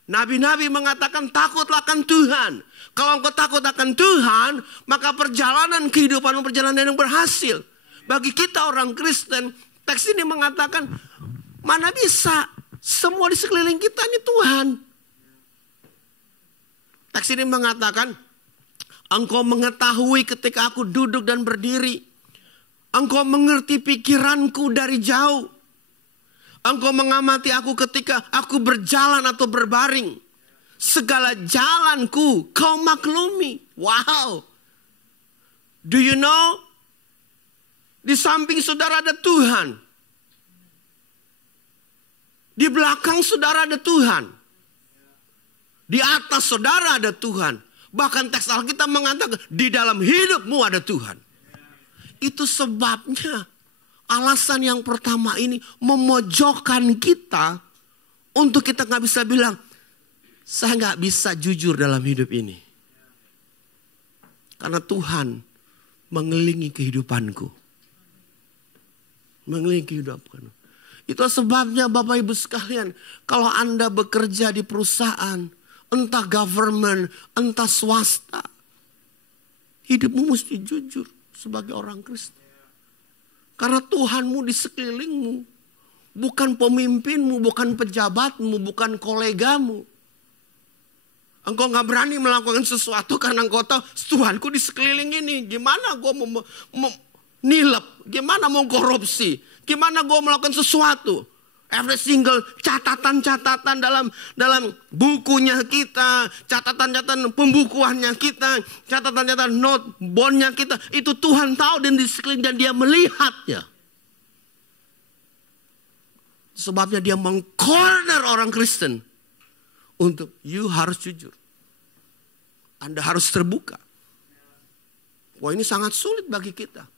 Nabi-nabi mengatakan takutlah akan Tuhan. Kalau engkau takut akan Tuhan, maka perjalanan kehidupanmu perjalanan yang berhasil. Bagi kita orang Kristen, teks ini mengatakan mana bisa semua di sekeliling kita ini Tuhan. Teks ini mengatakan engkau mengetahui ketika aku duduk dan berdiri. Engkau mengerti pikiranku dari jauh. Engkau mengamati aku ketika aku berjalan atau berbaring. Segala jalanku kau maklumi. Wow. Do you know? Di samping saudara ada Tuhan. Di belakang saudara ada Tuhan. Di atas saudara ada Tuhan. Bahkan teks Alkitab mengatakan di dalam hidupmu ada Tuhan. Itu sebabnya alasan yang pertama ini memojokkan kita untuk kita gak bisa bilang, saya gak bisa jujur dalam hidup ini. Karena Tuhan mengelilingi kehidupanku. Mengelilingi kehidupanku. Itu sebabnya Bapak Ibu sekalian, kalau Anda bekerja di perusahaan, entah government, entah swasta, hidupmu mesti jujur sebagai orang Kristen. Karena Tuhanmu di sekelilingmu. Bukan pemimpinmu, bukan pejabatmu, bukan kolegamu. Engkau gak berani melakukan sesuatu karena engkau tahu Tuhanku di sekeliling ini. Gimana gue mau nilep, gimana mau korupsi, gimana gue melakukan sesuatu. Every single catatan-catatan dalam bukunya kita, catatan-catatan pembukuannya kita, catatan-catatan note bondnya kita, itu Tuhan tahu dan di sekeliling dan Dia melihatnya. Sebabnya Dia mengcorner orang Kristen untuk you harus jujur. Anda harus terbuka. Wah, ini sangat sulit bagi kita.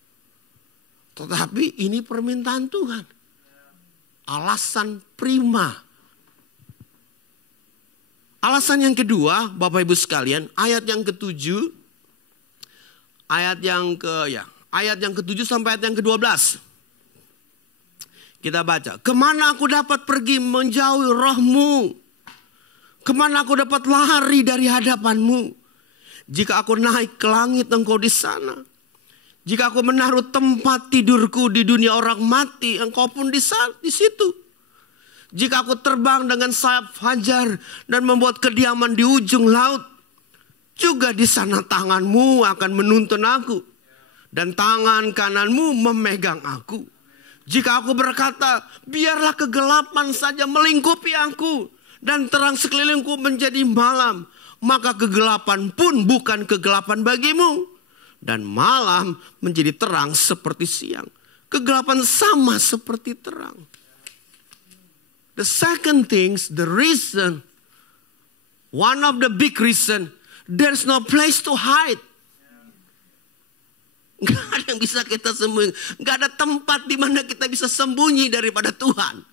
Tetapi ini permintaan Tuhan. Alasan prima. Alasan yang kedua, Bapak Ibu sekalian, ayat yang ke-7, ayat yang ke-7 sampai ayat yang ke-12. Kita baca, kemana aku dapat pergi menjauhi rohmu? Kemana aku dapat lari dari hadapanmu? Jika aku naik ke langit, engkau di sana. Jika aku menaruh tempat tidurku di dunia orang mati, engkau pun di situ. Jika aku terbang dengan sayap fajar dan membuat kediaman di ujung laut, juga di sana tanganmu akan menuntun aku. Dan tangan kananmu memegang aku. Jika aku berkata, biarlah kegelapan saja melingkupi aku. Dan terang sekelilingku menjadi malam. Maka kegelapan pun bukan kegelapan bagimu. dan malam menjadi terang seperti siang. Kegelapan sama seperti terang. The second things, the reason, one of the big reason, there's no place to hide. Gak ada yang bisa kita sembunyi. Gak ada tempat di mana kita bisa sembunyi daripada Tuhan.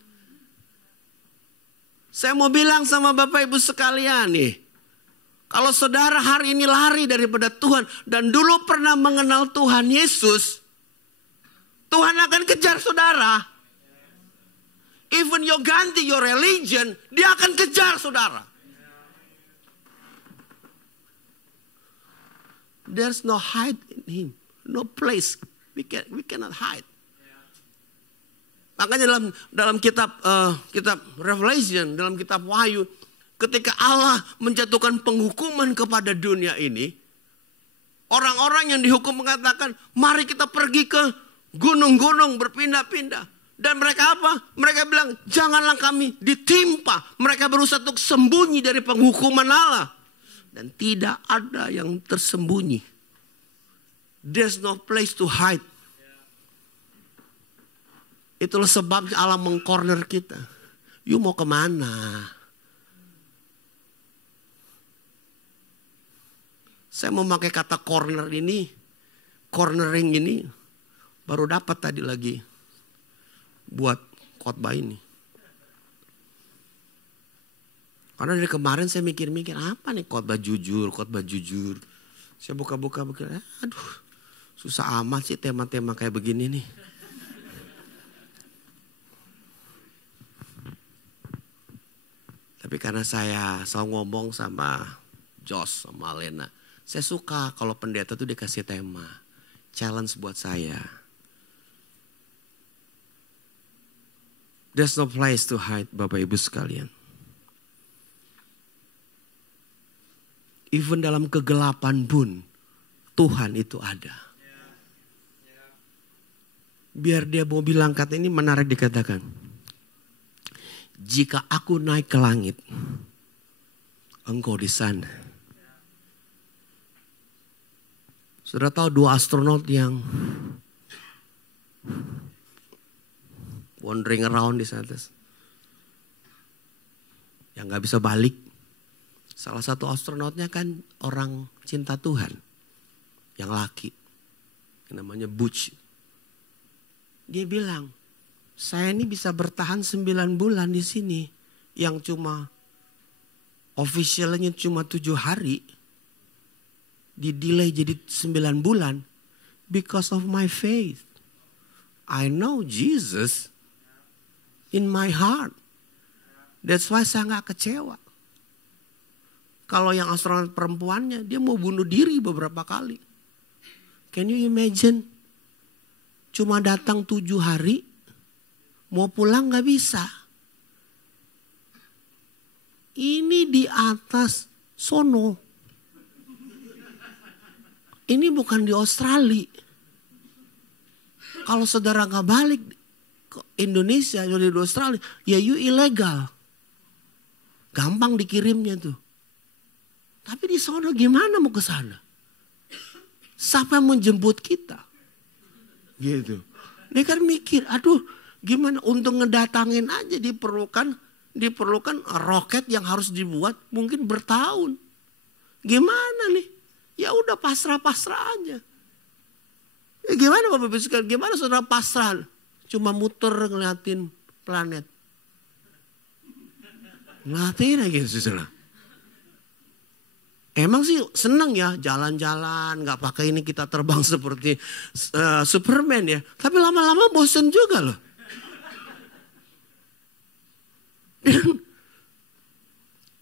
Saya mau bilang sama Bapak Ibu sekalian nih. Kalau saudara hari ini lari daripada Tuhan dan dulu pernah mengenal Tuhan Yesus, Tuhan akan kejar saudara. Even you ganti your religion, dia akan kejar saudara. There's no hide in him. No place, we cannot hide. Makanya dalam kitab Revelation, dalam kitab Wahyu, ketika Allah menjatuhkan penghukuman kepada dunia ini, orang-orang yang dihukum mengatakan, mari kita pergi ke gunung-gunung berpindah-pindah. Dan mereka apa? Mereka bilang, janganlah kami ditimpa. Mereka berusaha untuk sembunyi dari penghukuman Allah. Dan tidak ada yang tersembunyi. There's no place to hide. Itulah sebabnya Allah mengcorner kita. You mau kemana? Saya mau pakai kata corner ini. Cornering ini. Baru dapat tadi lagi. Buat khotbah ini. Karena dari kemarin saya mikir-mikir. Apa nih khotbah jujur. Saya buka-buka. Aduh. Susah amat sih tema-tema kayak begini nih. Tapi karena saya selalu ngomong sama Josh, sama Lena. Saya suka kalau pendeta tuh dikasih tema. Challenge buat saya. There's no place to hide, Bapak Ibu sekalian. Even dalam kegelapan pun, Tuhan itu ada. Biar dia mau bilang, kata ini menarik dikatakan. Jika aku naik ke langit, engkau di sana. Saudara tahu 2 astronot yang wandering around di atas. Yang gak bisa balik. Salah satu astronotnya kan orang cinta Tuhan. Yang laki. Yang namanya Butch. Dia bilang, saya ini bisa bertahan 9 bulan di sini. Yang cuma officialnya cuma 7 hari. Di delay jadi 9 bulan. Because of my faith. I know Jesus in my heart. That's why saya gak kecewa. Kalau yang astronot perempuannya, dia mau bunuh diri beberapa kali. Can you imagine? Cuma datang 7 hari, mau pulang gak bisa. Ini di atas sono. Ini bukan di Australia. Kalau saudara gak balik ke Indonesia, dari Australia, ya you ilegal. Gampang dikirimnya tuh. Tapi di sono gimana mau ke sana? Siapa yang menjemput kita? Gitu. Dia kan mikir, aduh gimana untuk ngedatangin aja diperlukan roket yang harus dibuat mungkin bertahun. Gimana nih? Ya udah pasrah aja. Ya gimana Bapak Ibu sekalian? Gimana saudara pasrah? Cuma muter ngeliatin planet. Ngeliatin aja saudara. Emang sih senang ya jalan-jalan, gak pakai ini kita terbang seperti Superman ya. Tapi lama-lama bosen juga loh.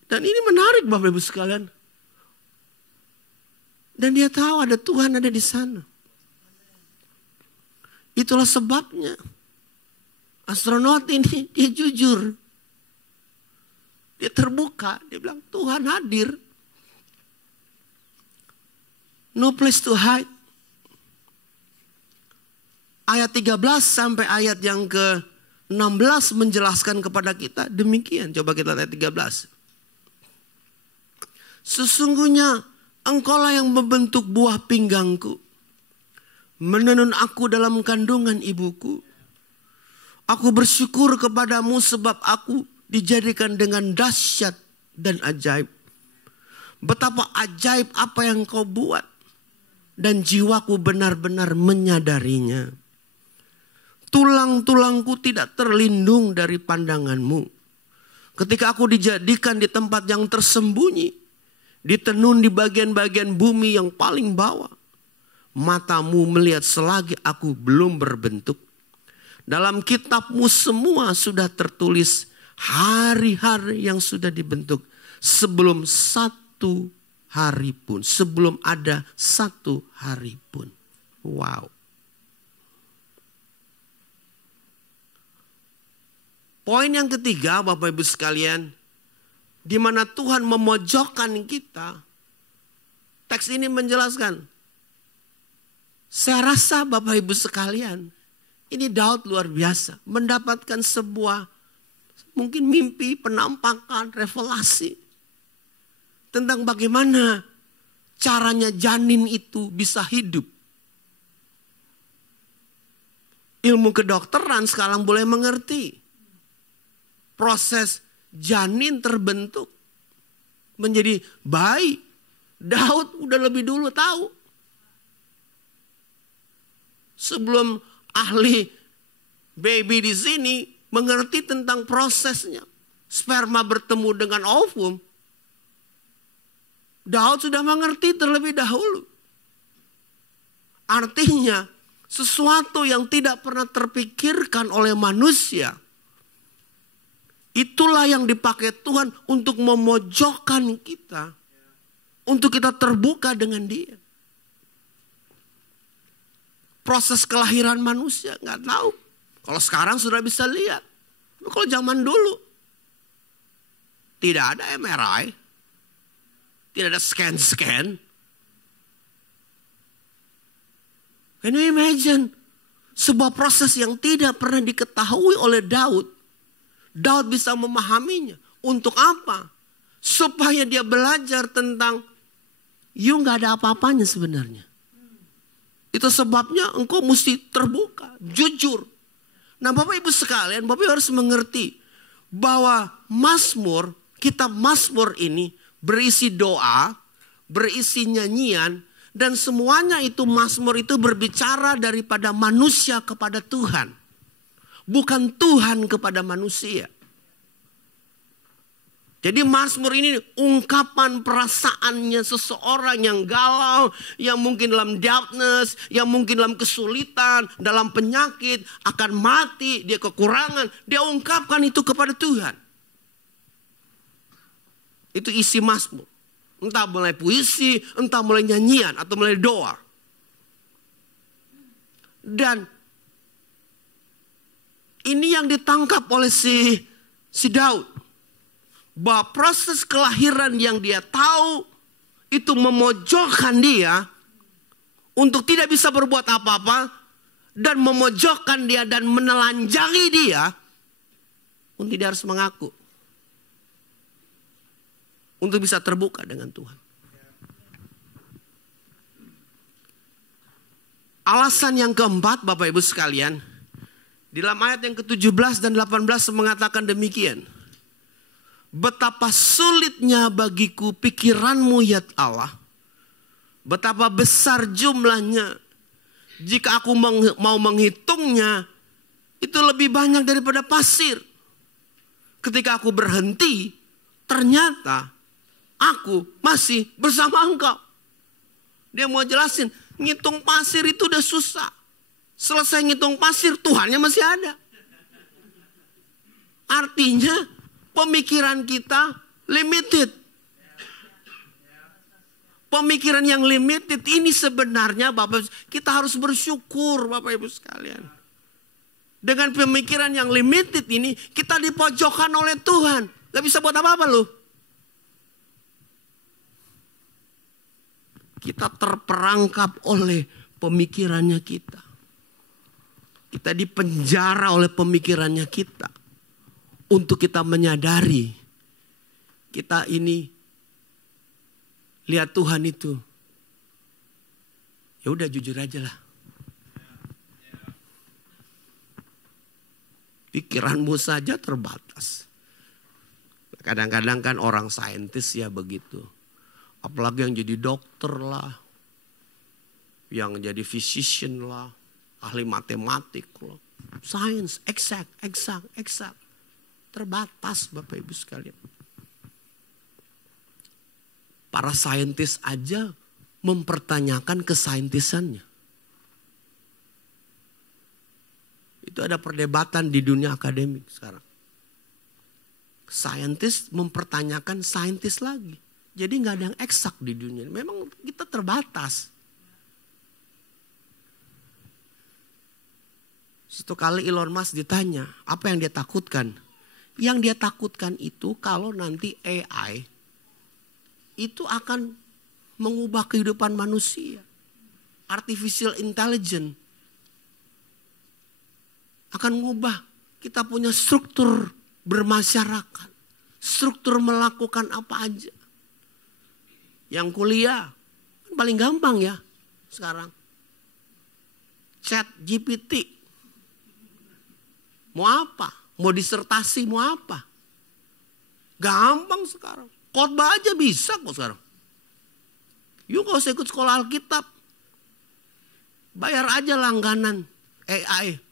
Dan ini menarik Bapak Ibu sekalian. Dan dia tahu ada Tuhan ada di sana. Itulah sebabnya astronot ini dia jujur. Dia terbuka, dia bilang Tuhan hadir. No place to hide. Ayat 13 sampai ayat yang ke-16 menjelaskan kepada kita demikian. Coba kita lihat 13. Sesungguhnya engkaulah yang membentuk buah pinggangku. menenun aku dalam kandungan ibuku. Aku bersyukur kepadamu sebab aku dijadikan dengan dahsyat dan ajaib. Betapa ajaib apa yang kau buat. Dan jiwaku benar-benar menyadarinya. Tulang-tulangku tidak terlindung dari pandanganmu. Ketika aku dijadikan di tempat yang tersembunyi. Ditenun di bagian-bagian bumi yang paling bawah. Matamu melihat selagi aku belum berbentuk. Dalam kitabmu semua sudah tertulis hari-hari yang sudah dibentuk. Sebelum satu hari pun. Sebelum ada satu hari pun. Wow. Poin yang ketiga Bapak Ibu sekalian. Di mana Tuhan memojokkan kita. Teks ini menjelaskan. Saya rasa Bapak Ibu sekalian. Ini Daud luar biasa. Mendapatkan sebuah mungkin mimpi, penampakan, revelasi. Tentang bagaimana caranya janin itu bisa hidup. Ilmu kedokteran sekarang boleh mengerti. Proses janin terbentuk menjadi bayi. Daud udah lebih dulu tahu. Sebelum ahli baby di sini mengerti tentang prosesnya. Sperma bertemu dengan ovum. Daud sudah mengerti terlebih dahulu. Artinya sesuatu yang tidak pernah terpikirkan oleh manusia. Itulah yang dipakai Tuhan untuk memojokkan kita. Untuk kita terbuka dengan Dia. Proses kelahiran manusia nggak tahu. Kalau sekarang sudah bisa lihat. Kalau zaman dulu tidak ada MRI, tidak ada scan. Can you imagine sebuah proses yang tidak pernah diketahui oleh Daud? Daud bisa memahaminya. Untuk apa? Supaya dia belajar tentang you nggak ada apa-apanya sebenarnya. Itu sebabnya engkau mesti terbuka, jujur. Nah Bapak Ibu sekalian, Bapak Ibu harus mengerti bahwa Mazmur, kitab Mazmur ini berisi doa, berisi nyanyian, dan semuanya itu Mazmur itu berbicara daripada manusia kepada Tuhan. Bukan Tuhan kepada manusia. Jadi Mazmur ini ungkapan perasaannya seseorang yang galau, yang mungkin dalam darkness, yang mungkin dalam kesulitan, dalam penyakit, akan mati, dia kekurangan. Dia ungkapkan itu kepada Tuhan. Itu isi Mazmur. Entah mulai puisi, entah mulai nyanyian, atau mulai doa. Dan ini yang ditangkap oleh si Daud. Bahwa proses kelahiran yang dia tahu itu memojokkan dia untuk tidak bisa berbuat apa-apa dan memojokkan dia dan menelanjangi dia untuk tidak harus mengaku. Untuk bisa terbuka dengan Tuhan. Alasan yang keempat Bapak Ibu sekalian. Di dalam ayat yang ke-17 dan 18 mengatakan demikian. Betapa sulitnya bagiku pikiranmu ya Allah. Betapa besar jumlahnya. Jika aku mau menghitungnya, itu lebih banyak daripada pasir. Ketika aku berhenti, ternyata aku masih bersama engkau. Dia mau jelasin, ngitung pasir itu udah susah. Selesai ngitung pasir, Tuhannya masih ada. Artinya pemikiran kita limited. Pemikiran yang limited ini sebenarnya Bapak, kita harus bersyukur Bapak Ibu sekalian. Dengan pemikiran yang limited ini kita dipojokkan oleh Tuhan. Gak bisa buat apa-apa loh. Kita terperangkap oleh pemikirannya kita. Kita dipenjara oleh pemikirannya kita. Untuk kita menyadari kita ini lihat Tuhan itu. Ya udah jujur aja lah. Pikiranmu saja terbatas. Kadang-kadang kan orang saintis ya begitu. Apalagi yang jadi dokter lah. Yang jadi physician lah. Ahli matematik lah. Sains, exact. Terbatas Bapak Ibu sekalian. Para saintis aja mempertanyakan kesaintisannya. Itu ada perdebatan di dunia akademik sekarang. Saintis mempertanyakan saintis lagi. Jadi nggak ada yang eksak di dunia. Memang kita terbatas. Suatu kali Elon Musk ditanya, apa yang dia takutkan? Yang dia takutkan itu kalau nanti AI itu akan mengubah kehidupan manusia. Artificial intelligence akan mengubah kita punya struktur bermasyarakat. Struktur melakukan apa aja. Yang kuliah paling gampang ya sekarang. Chat GPT. Mau apa? Mau disertasi mau apa? Gampang sekarang. Khotbah aja bisa kok sekarang. Yuk gak usah ikut sekolah Alkitab. Bayar aja langganan AI.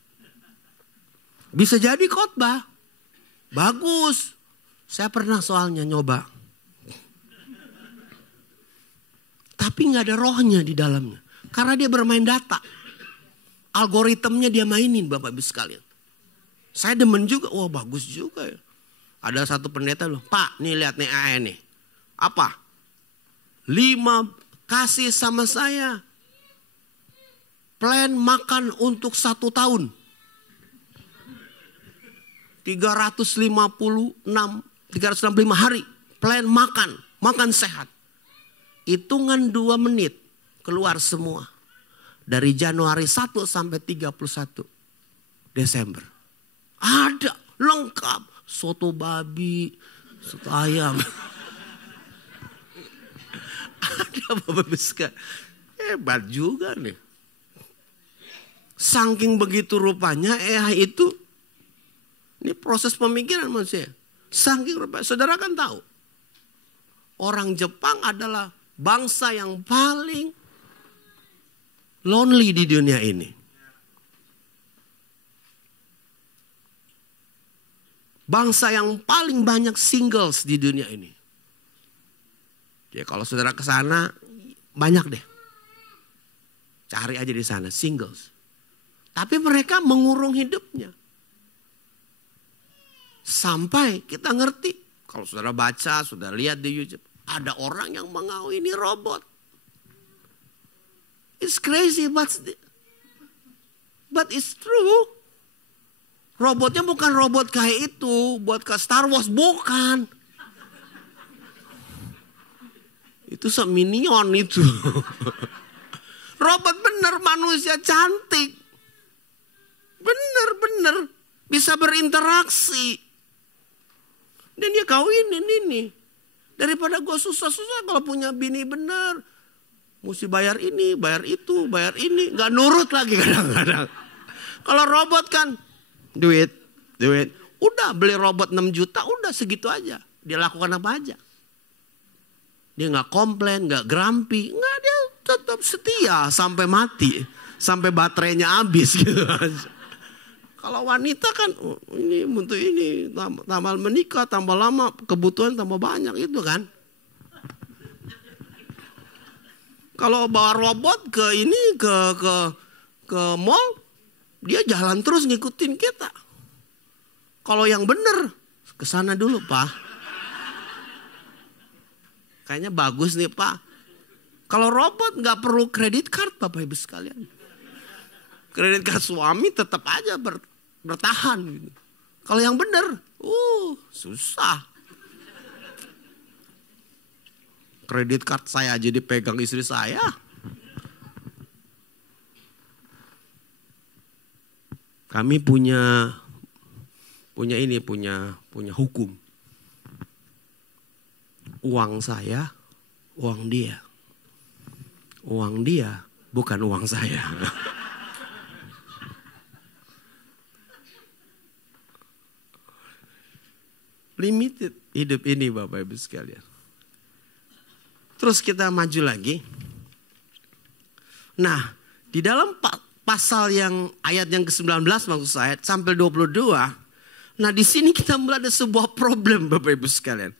Bisa jadi khotbah. Bagus. Saya pernah soalnya nyoba. Tapi gak ada rohnya di dalamnya. Karena dia bermain data. Algoritmnya dia mainin Bapak Ibu sekalian. Saya demen juga. Wah bagus juga ya. Ada satu pendeta loh. Pak nih lihat nih AI nih. Apa? 5 kasih sama saya. Plan makan untuk 1 tahun. 365 hari. Plan makan. Makan sehat. Hitungan 2 menit. Keluar semua. Dari Januari 1 sampai 31 Desember. Ada. Lengkap. Soto babi. Soto ayam. Ada Bapak Ibu. Hebat juga nih. Saking begitu rupanya AI itu. Ini proses pemikiran manusia. Saking rupanya. Saudara kan tahu. Orang Jepang adalah bangsa yang paling lonely di dunia ini. Bangsa yang paling banyak singles di dunia ini. Ya kalau saudara ke sana banyak deh. Cari aja di sana singles. Tapi mereka mengurung hidupnya. Sampai kita ngerti. Kalau saudara baca, saudara lihat di YouTube. Ada orang yang mengaku ini robot. It's crazy but it's true. Robotnya bukan robot kayak itu. Buat ke Star Wars, bukan. Itu seminion itu. Robot bener, manusia cantik. Bener. Bisa berinteraksi. Dan dia kawinin ini. Daripada gue susah-susah kalau punya bini bener. Mesti bayar ini, bayar itu, bayar ini. Gak nurut lagi kadang-kadang. Kalau robot kan. Duit. Udah beli robot 6 juta, udah segitu aja. Dia lakukan apa aja. Dia gak komplain, gak grumpy. Nggak, dia tetap setia sampai mati. Sampai baterainya habis gitu aja. Kalau wanita kan ini untuk ini tambah menikah, tambah lama, kebutuhan tambah banyak itu kan. Kalau bawa robot ke ini ke mall, dia jalan terus ngikutin kita. Kalau yang bener ke sana dulu, Pak. Kayaknya bagus nih, Pak. Kalau robot nggak perlu kredit card, Bapak Ibu sekalian. Kredit card suami tetap aja bertahan gitu. Kalau yang benar, susah. Kredit card saya aja dipegang istri saya. Kami punya hukum. Uang saya, uang dia. Uang dia bukan uang saya. Limited hidup ini Bapak Ibu sekalian. Terus kita maju lagi. Nah, di dalam pasal yang ayat yang ke-19 maksud saya sampai 22. Nah, di sini kita mulai ada sebuah problem Bapak Ibu sekalian.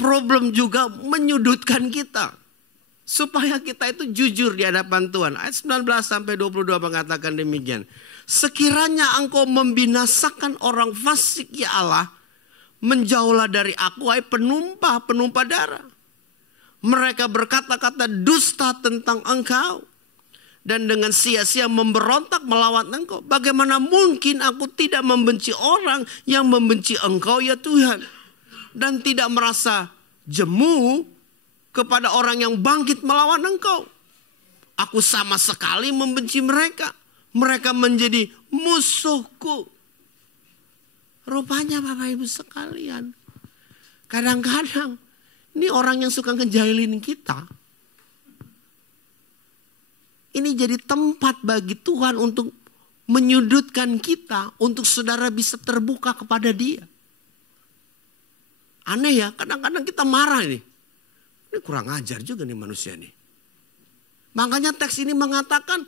Problem juga menyudutkan kita. Supaya kita itu jujur di hadapan Tuhan. Ayat 19 sampai 22 mengatakan demikian. Sekiranya engkau membinasakan orang fasik ya Allah, menjauhlah dari aku, hai penumpah darah. Mereka berkata-kata dusta tentang engkau. Dan dengan sia-sia memberontak melawan engkau. Bagaimana mungkin aku tidak membenci orang yang membenci engkau ya Tuhan. Dan tidak merasa jemu kepada orang yang bangkit melawan engkau. Aku sama sekali membenci mereka. Mereka menjadi musuhku. Rupanya Bapak Ibu sekalian. Kadang-kadang ini orang yang suka ngejailin kita. Ini jadi tempat bagi Tuhan untuk menyudutkan kita. Untuk saudara bisa terbuka kepada dia. Aneh ya, kadang-kadang kita marah ini. Ini kurang ajar juga nih manusia nih. Makanya teks ini mengatakan,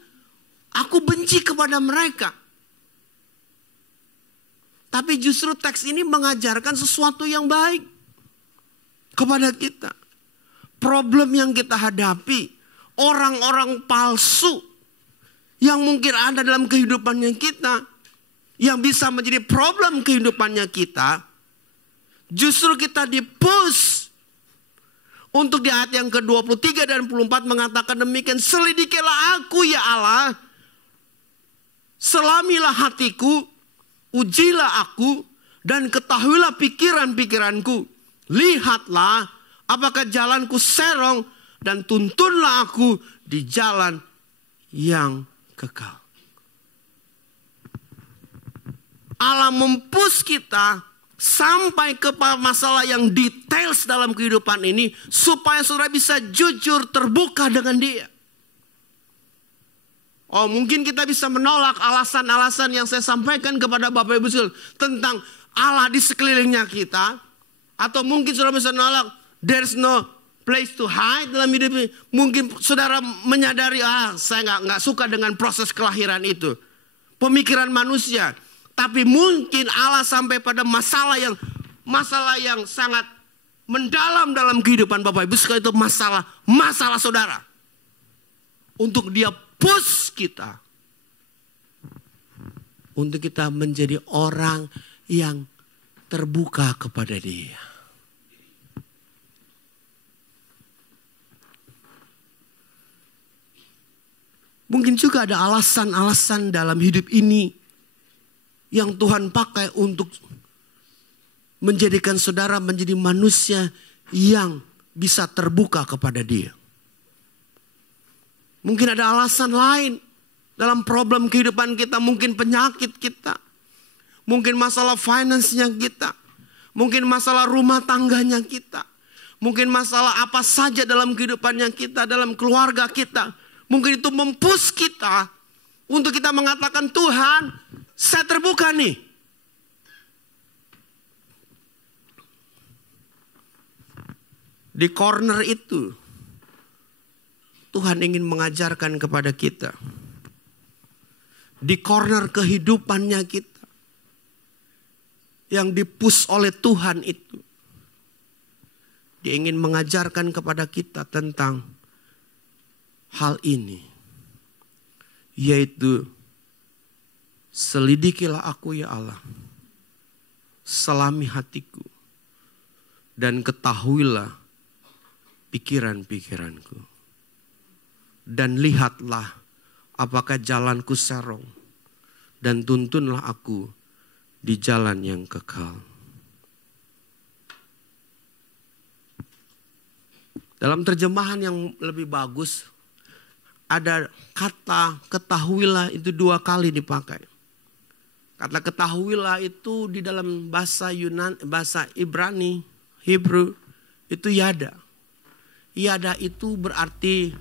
aku benci kepada mereka. Tapi justru teks ini mengajarkan sesuatu yang baik kepada kita. Problem yang kita hadapi, orang-orang palsu yang mungkin ada dalam kehidupannya kita, yang bisa menjadi problem kehidupannya kita, justru kita di-push untuk di ayat yang ke-23 dan 24 mengatakan demikian, selidikilah aku ya Allah, selamilah hatiku, ujilah aku, dan ketahuilah pikiran-pikiranku. Lihatlah apakah jalanku serong, dan tuntunlah aku di jalan yang kekal. Allah mempush kita sampai ke masalah yang details dalam kehidupan ini, supaya saudara bisa jujur terbuka dengan dia. Oh, mungkin kita bisa menolak alasan-alasan yang saya sampaikan kepada Bapak Ibu sekalian tentang Allah di sekelilingnya kita. Atau mungkin saudara bisa menolak there's no place to hide dalam hidup ini. Mungkin saudara menyadari, saya nggak suka dengan proses kelahiran itu. Pemikiran manusia. Tapi mungkin Allah sampai pada masalah yang sangat mendalam dalam kehidupan Bapak Ibu sekalian, itu masalah saudara. Untuk dia push kita. Untuk kita menjadi orang yang terbuka kepada dia. Mungkin juga ada alasan-alasan dalam hidup ini yang Tuhan pakai untuk menjadikan saudara menjadi manusia yang bisa terbuka kepada dia. Mungkin ada alasan lain dalam problem kehidupan kita. Mungkin penyakit kita. Mungkin masalah finance-nya kita. Mungkin masalah rumah tangganya kita. Mungkin masalah apa saja dalam kehidupannya kita, dalam keluarga kita. Mungkin itu mempush kita untuk kita mengatakan, Tuhan, saya terbuka nih. Di corner itu, Tuhan ingin mengajarkan kepada kita. Di corner kehidupannya kita, yang dipush oleh Tuhan itu, Dia ingin mengajarkan kepada kita tentang hal ini, yaitu selidikilah aku ya Allah, selami hatiku, dan ketahuilah pikiran-pikiranku, dan lihatlah apakah jalanku serong, dan tuntunlah aku di jalan yang kekal. Dalam terjemahan yang lebih bagus, ada kata ketahuilah itu 2 kali dipakai. Kata ketahuilah itu di dalam bahasa bahasa Ibrani, Hebrew, itu yada. Yada itu berarti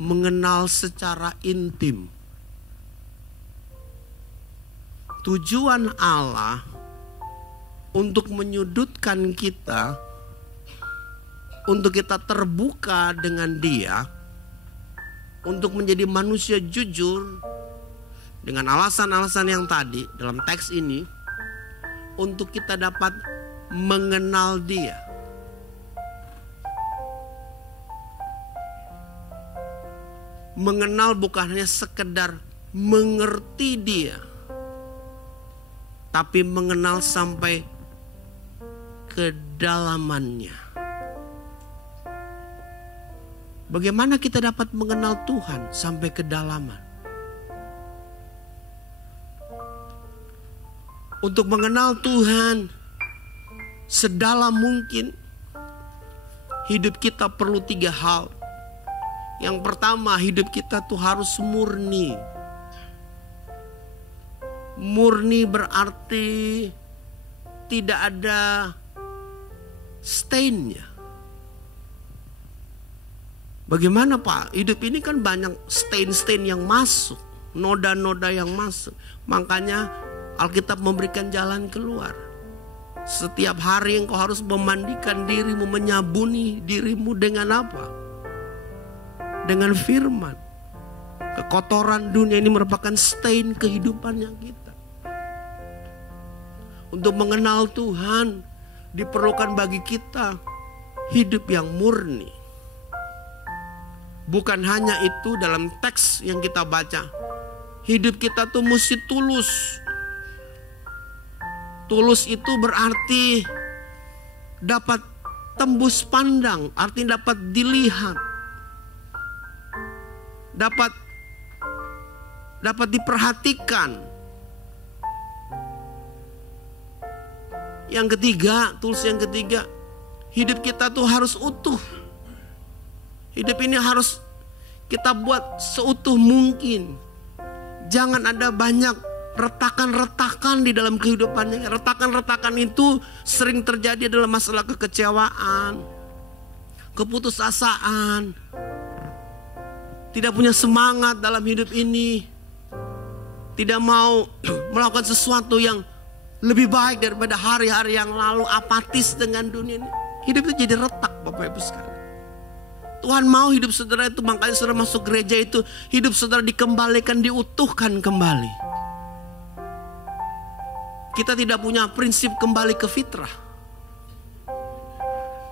mengenal secara intim. Tujuan Allah untuk menyudutkan kita, untuk kita terbuka dengan Dia, untuk menjadi manusia jujur dengan alasan-alasan yang tadi dalam teks ini, untuk kita dapat mengenal Dia. Mengenal bukan hanya sekedar mengerti Dia, tapi mengenal sampai kedalamannya. Bagaimana kita dapat mengenal Tuhan sampai kedalaman? Untuk mengenal Tuhan sedalam mungkin, hidup kita perlu 3 hal. Yang pertama, hidup kita tuh harus murni. Murni berarti tidak ada stainnya. Bagaimana Pak? Hidup ini kan banyak stain-stain yang masuk, noda-noda yang masuk. Makanya Alkitab memberikan jalan keluar. Setiap hari engkau harus memandikan dirimu, menyabuni dirimu dengan apa? Dengan firman. Kekotoran dunia ini merupakan stain kehidupannya kita. Untuk mengenal Tuhan diperlukan bagi kita hidup yang murni. Bukan hanya itu dalam teks yang kita baca. Hidup kita tuh mesti tulus. Tulus itu berarti dapat tembus pandang, artinya dapat dilihat. Dapat diperhatikan. Yang ketiga, tulus yang ketiga, hidup kita tuh harus utuh. Hidup ini harus kita buat seutuh mungkin. Jangan ada banyak retakan-retakan di dalam kehidupannya. Retakan-retakan itu sering terjadi dalam masalah kekecewaan, keputusasaan, tidak punya semangat dalam hidup ini, tidak mau melakukan sesuatu yang lebih baik daripada hari-hari yang lalu, apatis dengan dunia ini. Hidup itu jadi retak, Bapak Ibu sekalian. Tuhan mau hidup saudara itu, makanya saudara masuk gereja itu, hidup saudara dikembalikan, diutuhkan kembali. Kita tidak punya prinsip kembali ke fitrah.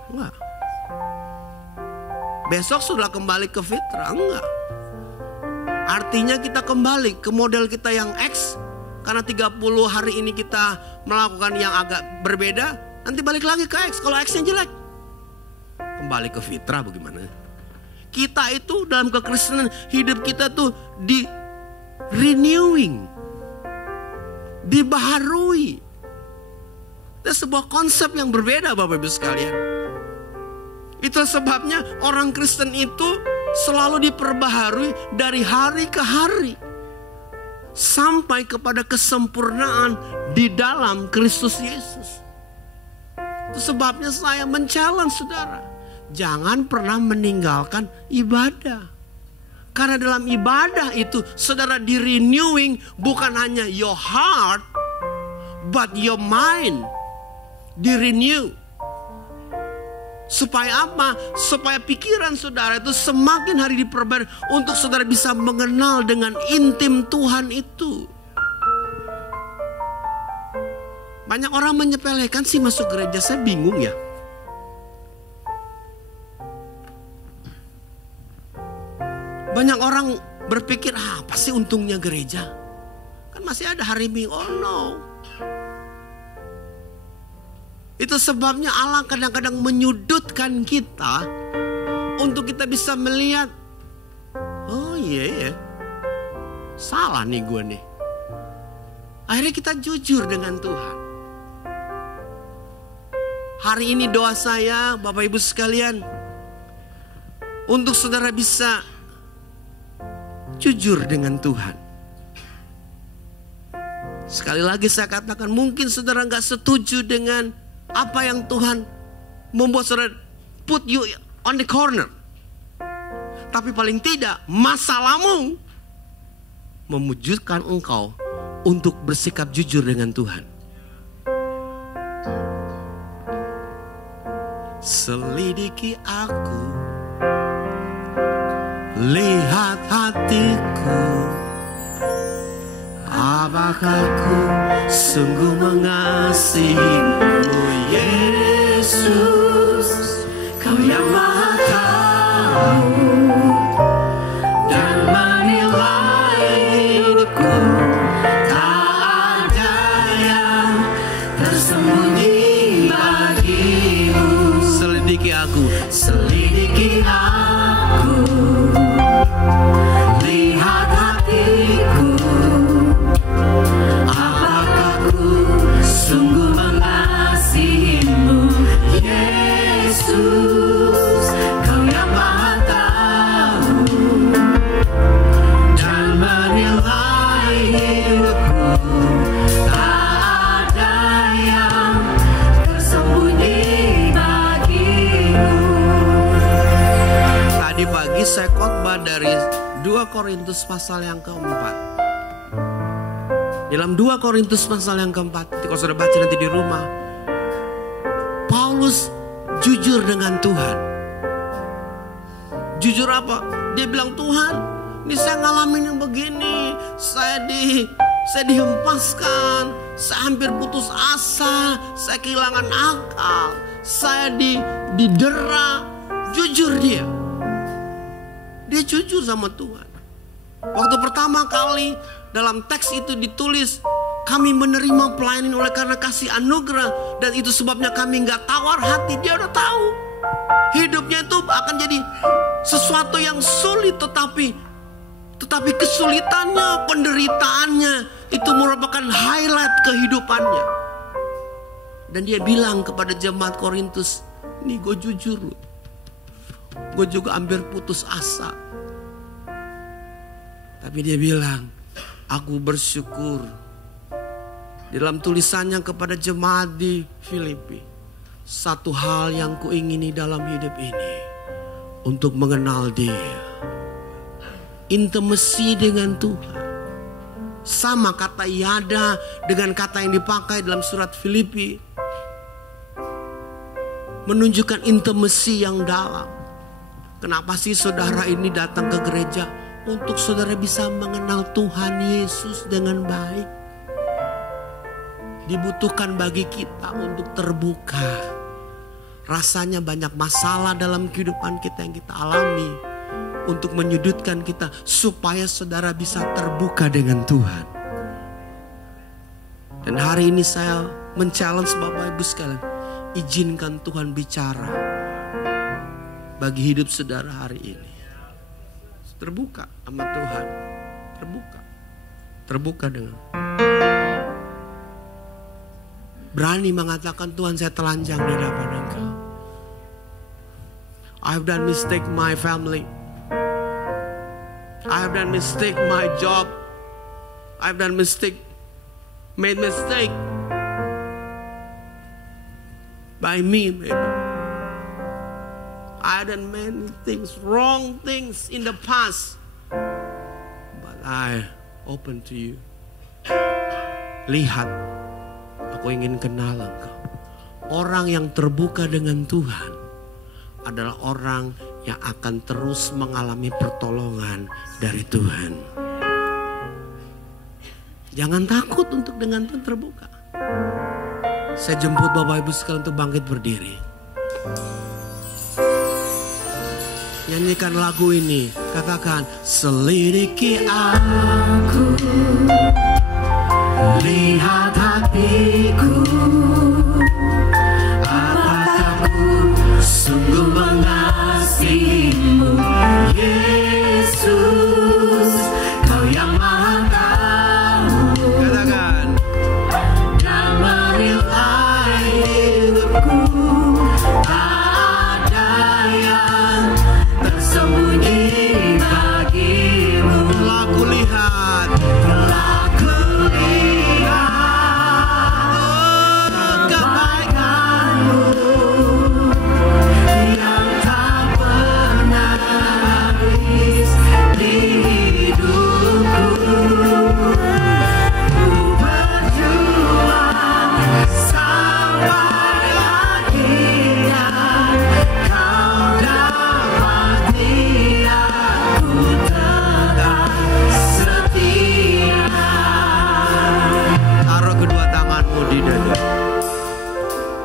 Enggak. Besok sudah kembali ke fitrah, enggak. Artinya kita kembali ke model kita yang X. Karena 30 hari ini kita melakukan yang agak berbeda, nanti balik lagi ke X. Kalau X-nya jelek, kembali ke fitrah bagaimana? Kita itu dalam kekristenan, hidup kita tuh di renewing, dibaharui. Itu sebuah konsep yang berbeda Bapak Ibu sekalian. Itu sebabnya orang Kristen itu selalu diperbaharui dari hari ke hari, sampai kepada kesempurnaan di dalam Kristus Yesus. Itu sebabnya saya men-challenge saudara, jangan pernah meninggalkan ibadah. Karena dalam ibadah itu saudara di-renewing bukan hanya your heart, but your mind di-renew. Supaya apa? Supaya pikiran saudara itu semakin hari diperbarui, untuk saudara bisa mengenal dengan intim Tuhan itu. Banyak orang menyepelekan sih masuk gereja, saya bingung ya. Banyak orang berpikir, apa sih untungnya gereja? Kan masih ada hari Minggu. Oh no. Itu sebabnya Allah kadang-kadang menyudutkan kita untuk kita bisa melihat, oh iya, salah nih gue nih. Akhirnya kita jujur dengan Tuhan. Hari ini doa saya Bapak Ibu sekalian, untuk saudara bisa jujur dengan Tuhan. Sekali lagi saya katakan, mungkin saudara gak setuju dengan apa yang Tuhan membuat saudara put you on the corner. Tapi paling tidak masalahmu memujudkan engkau untuk bersikap jujur dengan Tuhan. selidiki aku, lihat hatiku, apakah ku sungguh mengasihimu, Yesus, Kau yang Maha Tahu dan menilai hidupku. Tak ada yang tersembunyi bagimu. Selidiki aku, selidiki aku, lihat hatiku, apakah ku sungguh mengasihimu, Yesus, Kau yang Maha Tahu dan menilai hidupku. Tak ada yang tersembunyi bagimu. Tadi pagi saya khotbah dari 2 Korintus pasal yang keempat. Dalam 2 Korintus pasal yang keempat, kalau sudah baca nanti di rumah, Paulus jujur dengan Tuhan. Jujur apa? Dia bilang, Tuhan, ini saya ngalamin yang begini, saya dihempaskan, saya hampir putus asa, saya kehilangan akal, saya didera. Jujur dia jujur sama Tuhan. Waktu pertama kali dalam teks itu ditulis, kami menerima pelayanan oleh karena kasih anugerah, dan itu sebabnya kami gak tawar hati. Dia udah tahu hidupnya itu akan jadi sesuatu yang sulit, tetapi kesulitannya, penderitaannya itu merupakan highlight kehidupannya. Dan dia bilang kepada jemaat Korintus, ini gue jujur loh, gue juga hampir putus asa. Tapi dia bilang, aku bersyukur. Dalam tulisannya kepada jemaat di Filipi, satu hal yang kuingini dalam hidup ini, untuk mengenal Dia, intimasi dengan Tuhan. Sama kata yada dengan kata yang dipakai dalam surat Filipi, menunjukkan intimasi yang dalam. Kenapa sih saudara ini datang ke gereja? Untuk saudara bisa mengenal Tuhan Yesus dengan baik. Dibutuhkan bagi kita untuk terbuka. Rasanya banyak masalah dalam kehidupan kita yang kita alami, untuk menyudutkan kita supaya saudara bisa terbuka dengan Tuhan. Dan hari ini saya men-challenge Bapak Ibu sekalian, izinkan Tuhan bicara bagi hidup saudara hari ini. Terbuka sama Tuhan, terbuka dengan berani mengatakan, Tuhan, saya telanjang di hadapan Engkau. I have done mistake my family, I have done mistake my job, I have done made mistake by me maybe. I done many things, wrong things in the past, but I open to you. Lihat, aku ingin kenal Engkau. Orang yang terbuka dengan Tuhan adalah orang yang akan terus mengalami pertolongan dari Tuhan. Jangan takut untuk dengan Tuhan terbuka. Saya jemput Bapak Ibu sekalian untuk bangkit berdiri. Nyanyikan lagu ini, katakan, selidiki aku, lihat hatiku, apakah ku sungguh mengasihimu, Yesus, Kau yang Maha Tahu. Katakan, dan menilai hidupku. Sembunyi bagimu. Telah kulihat,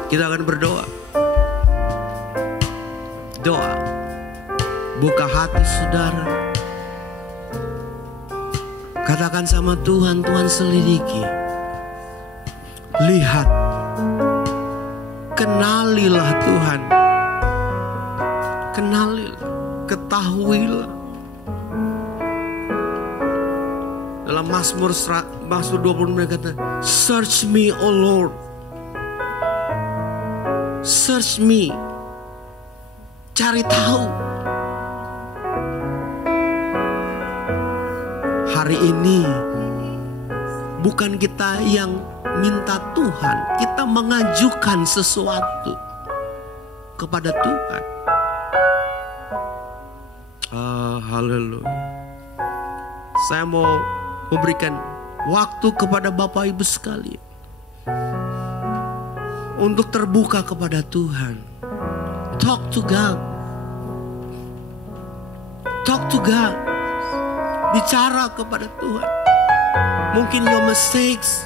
Kita akan berdoa. Doa. Buka hati saudara. Katakan sama Tuhan, Tuhan selidiki. Lihat. Kenalilah Tuhan. Kenalilah. Ketahuilah. Dalam Mazmur 20 mereka kata, search me, O Lord. Search me. Cari tahu. Hari ini bukan kita yang minta Tuhan, kita mengajukan sesuatu kepada Tuhan. Haleluya. Saya mau memberikan waktu kepada Bapak Ibu sekalian untuk terbuka kepada Tuhan. Talk to God. Talk to God. Bicara kepada Tuhan. Mungkin your mistakes,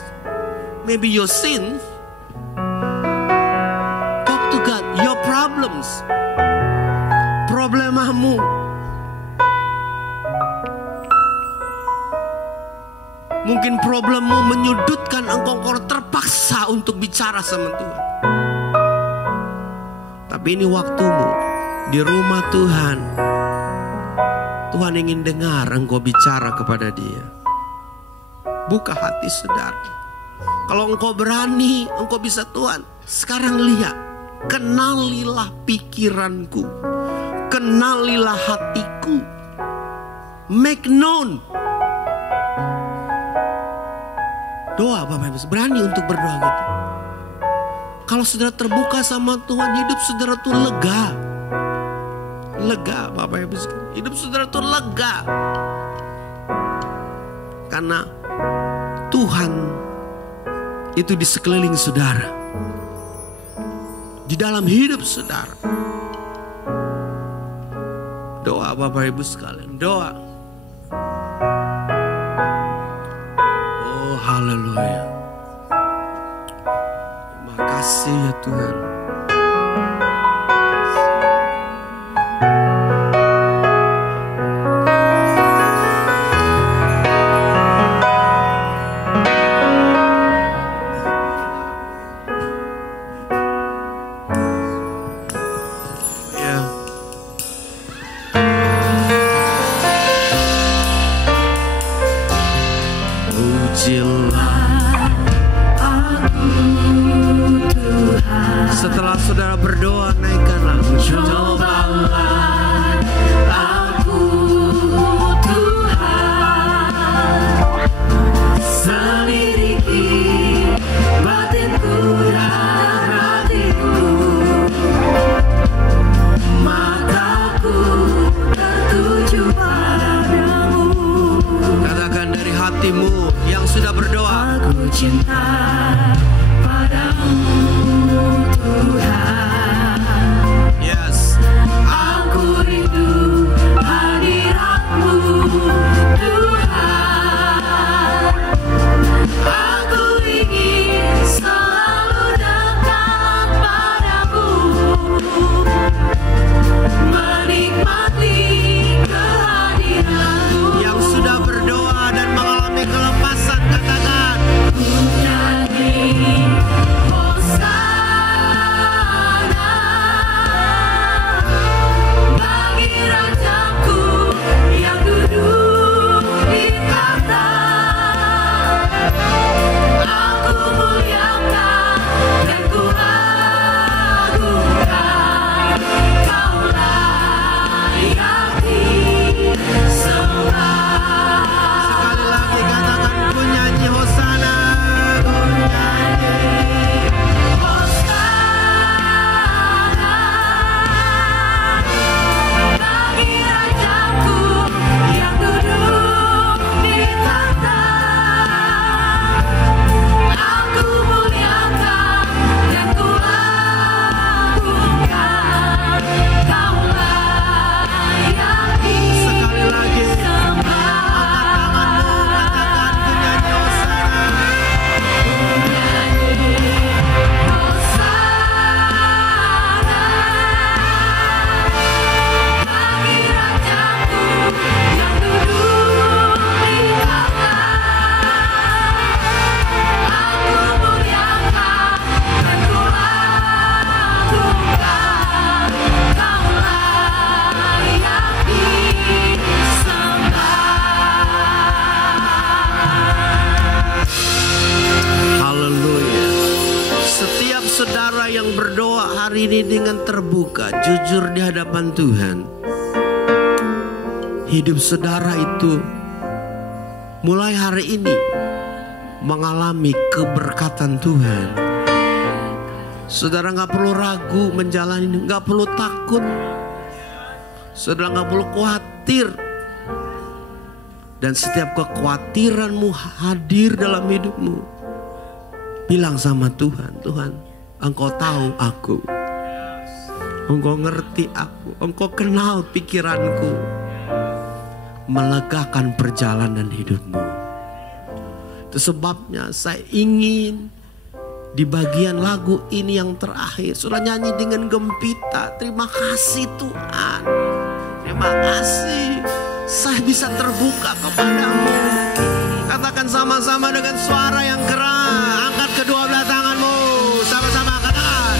maybe your sins. Talk to God. Your problems, problemamu. Mungkin problemmu menyudutkan engkau terpaksa untuk bicara sama Tuhan. Tapi ini waktumu di rumah Tuhan. Tuhan ingin dengar engkau bicara kepada Dia. Buka hati saudara. Kalau engkau berani, engkau bisa, Tuhan, sekarang lihat. Kenalilah pikiranku. Kenalilah hatiku. Make known. Doa Bapak Ibu, berani untuk berdoa gitu. Kalau saudara terbuka sama Tuhan, hidup saudara tuh lega. Lega Bapak Ibu, hidup saudara tuh lega. Karena Tuhan itu di sekeliling saudara. Di dalam hidup saudara. Doa Bapak Ibu sekalian, doa. Haleluya. Terima kasih ya Tuhan. saudara yang berdoa hari ini dengan terbuka, jujur di hadapan Tuhan, hidup saudara itu mulai hari ini mengalami keberkatan Tuhan. Saudara gak perlu ragu menjalani, gak perlu takut. Saudara gak perlu khawatir. Dan setiap kekhawatiranmu hadir dalam hidupmu, bilang sama Tuhan, Tuhan, Engkau tahu aku, Engkau ngerti aku, Engkau kenal pikiranku. Melegakan perjalanan hidupmu. Itu sebabnya saya ingin di bagian lagu ini yang terakhir, saudara nyanyi dengan gembira. Terima kasih Tuhan, terima kasih saya bisa terbuka kepadamu. Katakan sama-sama dengan suara yang keras. Angkat kedua belah tanganmu, sama-sama katakan.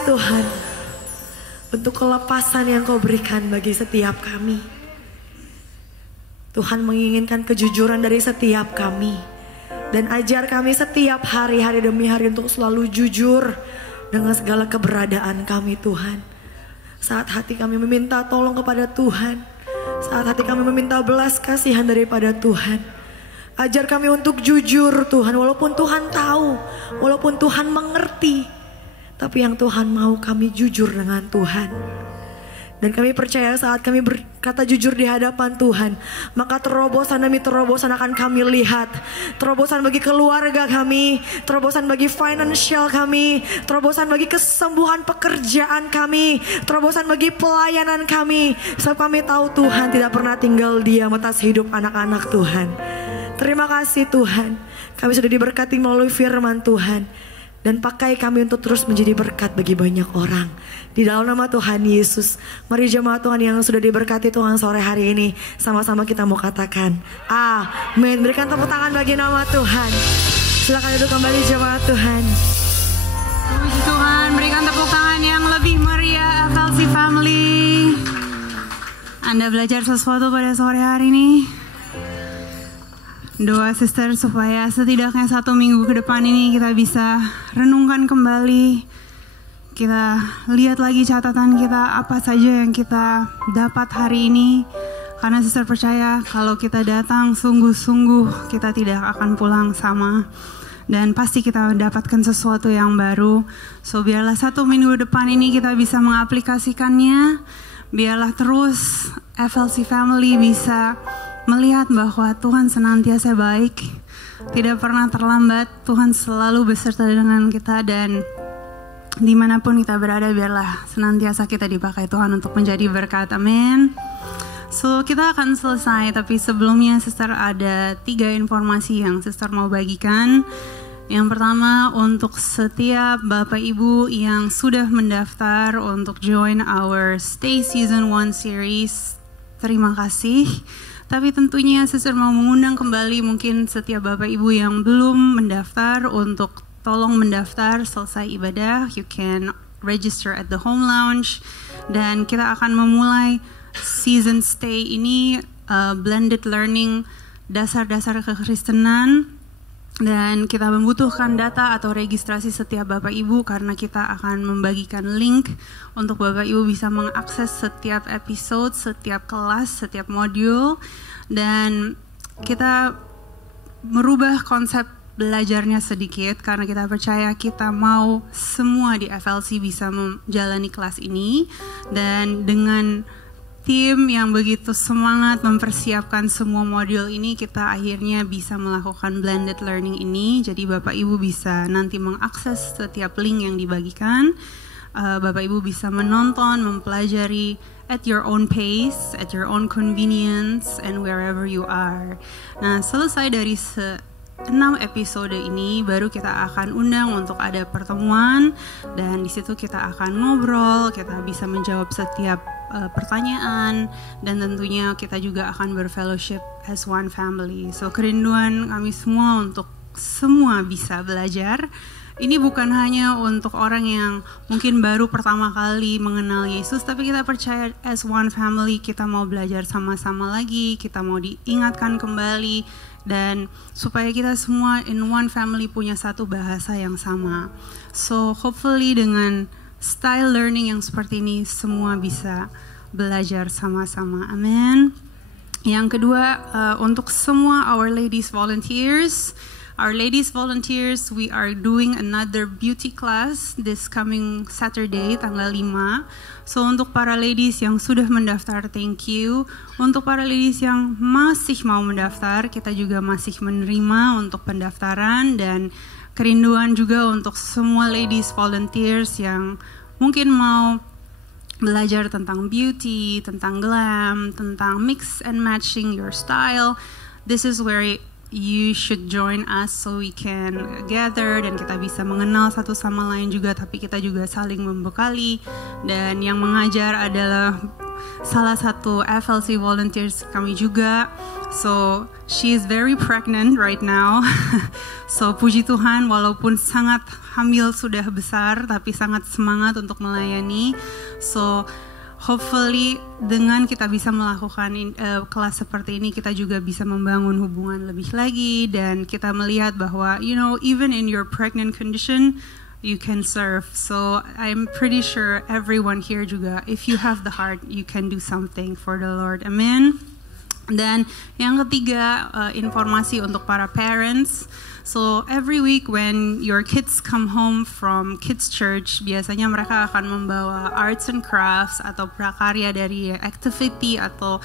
Tuhan, untuk kelepasan yang Kau berikan bagi setiap kami. Tuhan menginginkan kejujuran dari setiap kami. Dan ajar kami setiap hari demi hari untuk selalu jujur dengan segala keberadaan kami Tuhan. Saat hati kami meminta tolong kepada Tuhan, saat hati kami meminta belas kasihan daripada Tuhan, ajar kami untuk jujur Tuhan. Walaupun Tuhan tahu, walaupun Tuhan mengerti, tapi yang Tuhan mau kami jujur dengan Tuhan. Dan kami percaya saat kami berkata jujur di hadapan Tuhan, maka terobosan demi terobosan akan kami lihat. Terobosan bagi keluarga kami, terobosan bagi financial kami, terobosan bagi kesembuhan pekerjaan kami, terobosan bagi pelayanan kami. Sebab kami tahu Tuhan tidak pernah tinggal diam atas hidup anak-anak Tuhan. Terima kasih Tuhan, kami sudah diberkati melalui firman Tuhan. Dan pakai kami untuk terus menjadi berkat bagi banyak orang. Di dalam nama Tuhan Yesus, mari jemaat Tuhan yang sudah diberkati Tuhan sore hari ini, sama-sama kita mau katakan amin. Berikan tepuk tangan bagi nama Tuhan. Silakan duduk kembali jemaat Tuhan. Puji Tuhan, berikan tepuk tangan yang lebih meriah FLC Family. Anda belajar sesuatu pada sore hari ini? Doa sister supaya setidaknya 1 minggu ke depan ini kita bisa renungkan kembali. Kita lihat lagi catatan kita, apa saja yang kita dapat hari ini. Karena sister percaya kalau kita datang sungguh-sungguh, kita tidak akan pulang sama. Dan pasti kita mendapatkan sesuatu yang baru. So biarlah 1 minggu depan ini kita bisa mengaplikasikannya. Biarlah terus FLC Family bisa melihat bahwa Tuhan senantiasa baik, tidak pernah terlambat. Tuhan selalu beserta dengan kita, dan dimanapun kita berada biarlah senantiasa kita dipakai Tuhan untuk menjadi berkat. Amin. So kita akan selesai, tapi sebelumnya Sister ada 3 informasi yang Sister mau bagikan. Yang pertama, untuk setiap Bapak Ibu yang sudah mendaftar untuk join our Stay Season 1 series, terima kasih. Tapi tentunya Sister mau mengundang kembali mungkin setiap Bapak Ibu yang belum mendaftar untuk tolong mendaftar selesai ibadah. You can register at the home lounge. Dan kita akan memulai season stay ini blended learning dasar-dasar kekristenan. Dan kita membutuhkan data atau registrasi setiap Bapak Ibu karena kita akan membagikan link untuk Bapak Ibu bisa mengakses setiap episode, setiap kelas, setiap modul. Dan kita merubah konsep belajarnya sedikit karena kita percaya kita mau semua di FLC bisa menjalani kelas ini. Dan dengan tim yang begitu semangat mempersiapkan semua modul ini, kita akhirnya bisa melakukan blended learning ini. Jadi Bapak Ibu bisa nanti mengakses setiap link yang dibagikan. Bapak Ibu bisa menonton, mempelajari at your own pace, at your own convenience, and wherever you are. Nah, selesai dari 6 episode ini baru kita akan undang untuk ada pertemuan, dan di situ kita akan ngobrol, kita bisa menjawab setiap pertanyaan, dan tentunya kita juga akan berfellowship as one family. So kerinduan kami semua untuk semua bisa belajar. Ini bukan hanya untuk orang yang mungkin baru pertama kali mengenal Yesus, tapi kita percaya as one family kita mau belajar sama-sama lagi, kita mau diingatkan kembali, dan supaya kita semua in one family punya satu bahasa yang sama. So hopefully dengan style learning yang seperti ini semua bisa belajar sama-sama. Amin. Yang kedua, untuk semua our ladies volunteers, we are doing another beauty class this coming Saturday tanggal 5. So untuk para ladies yang sudah mendaftar, thank you. Untuk para ladies yang masih mau mendaftar, kita juga masih menerima untuk pendaftaran, dan kerinduan juga untuk semua ladies volunteers yang mungkin mau belajar tentang beauty, tentang glam, tentang mix and matching your style. This is where you should join us so we can gather dan kita bisa mengenal satu sama lain juga, tapi kita juga saling membekali. Dan yang mengajar adalah salah satu FLC volunteers kami juga. So she is very pregnant right now. So puji Tuhan, walaupun sangat hamil sudah besar, tapi sangat semangat untuk melayani. So hopefully dengan kita bisa melakukan kelas seperti ini, kita juga bisa membangun hubungan lebih lagi, dan kita melihat bahwa even in your pregnant condition you can serve. So I'm pretty sure everyone here juga, if you have the heart, you can do something for the Lord. Amen. Dan yang ketiga, informasi untuk para parents. So every week when your kids come home from kids church, biasanya mereka akan membawa arts and crafts atau prakarya dari activity atau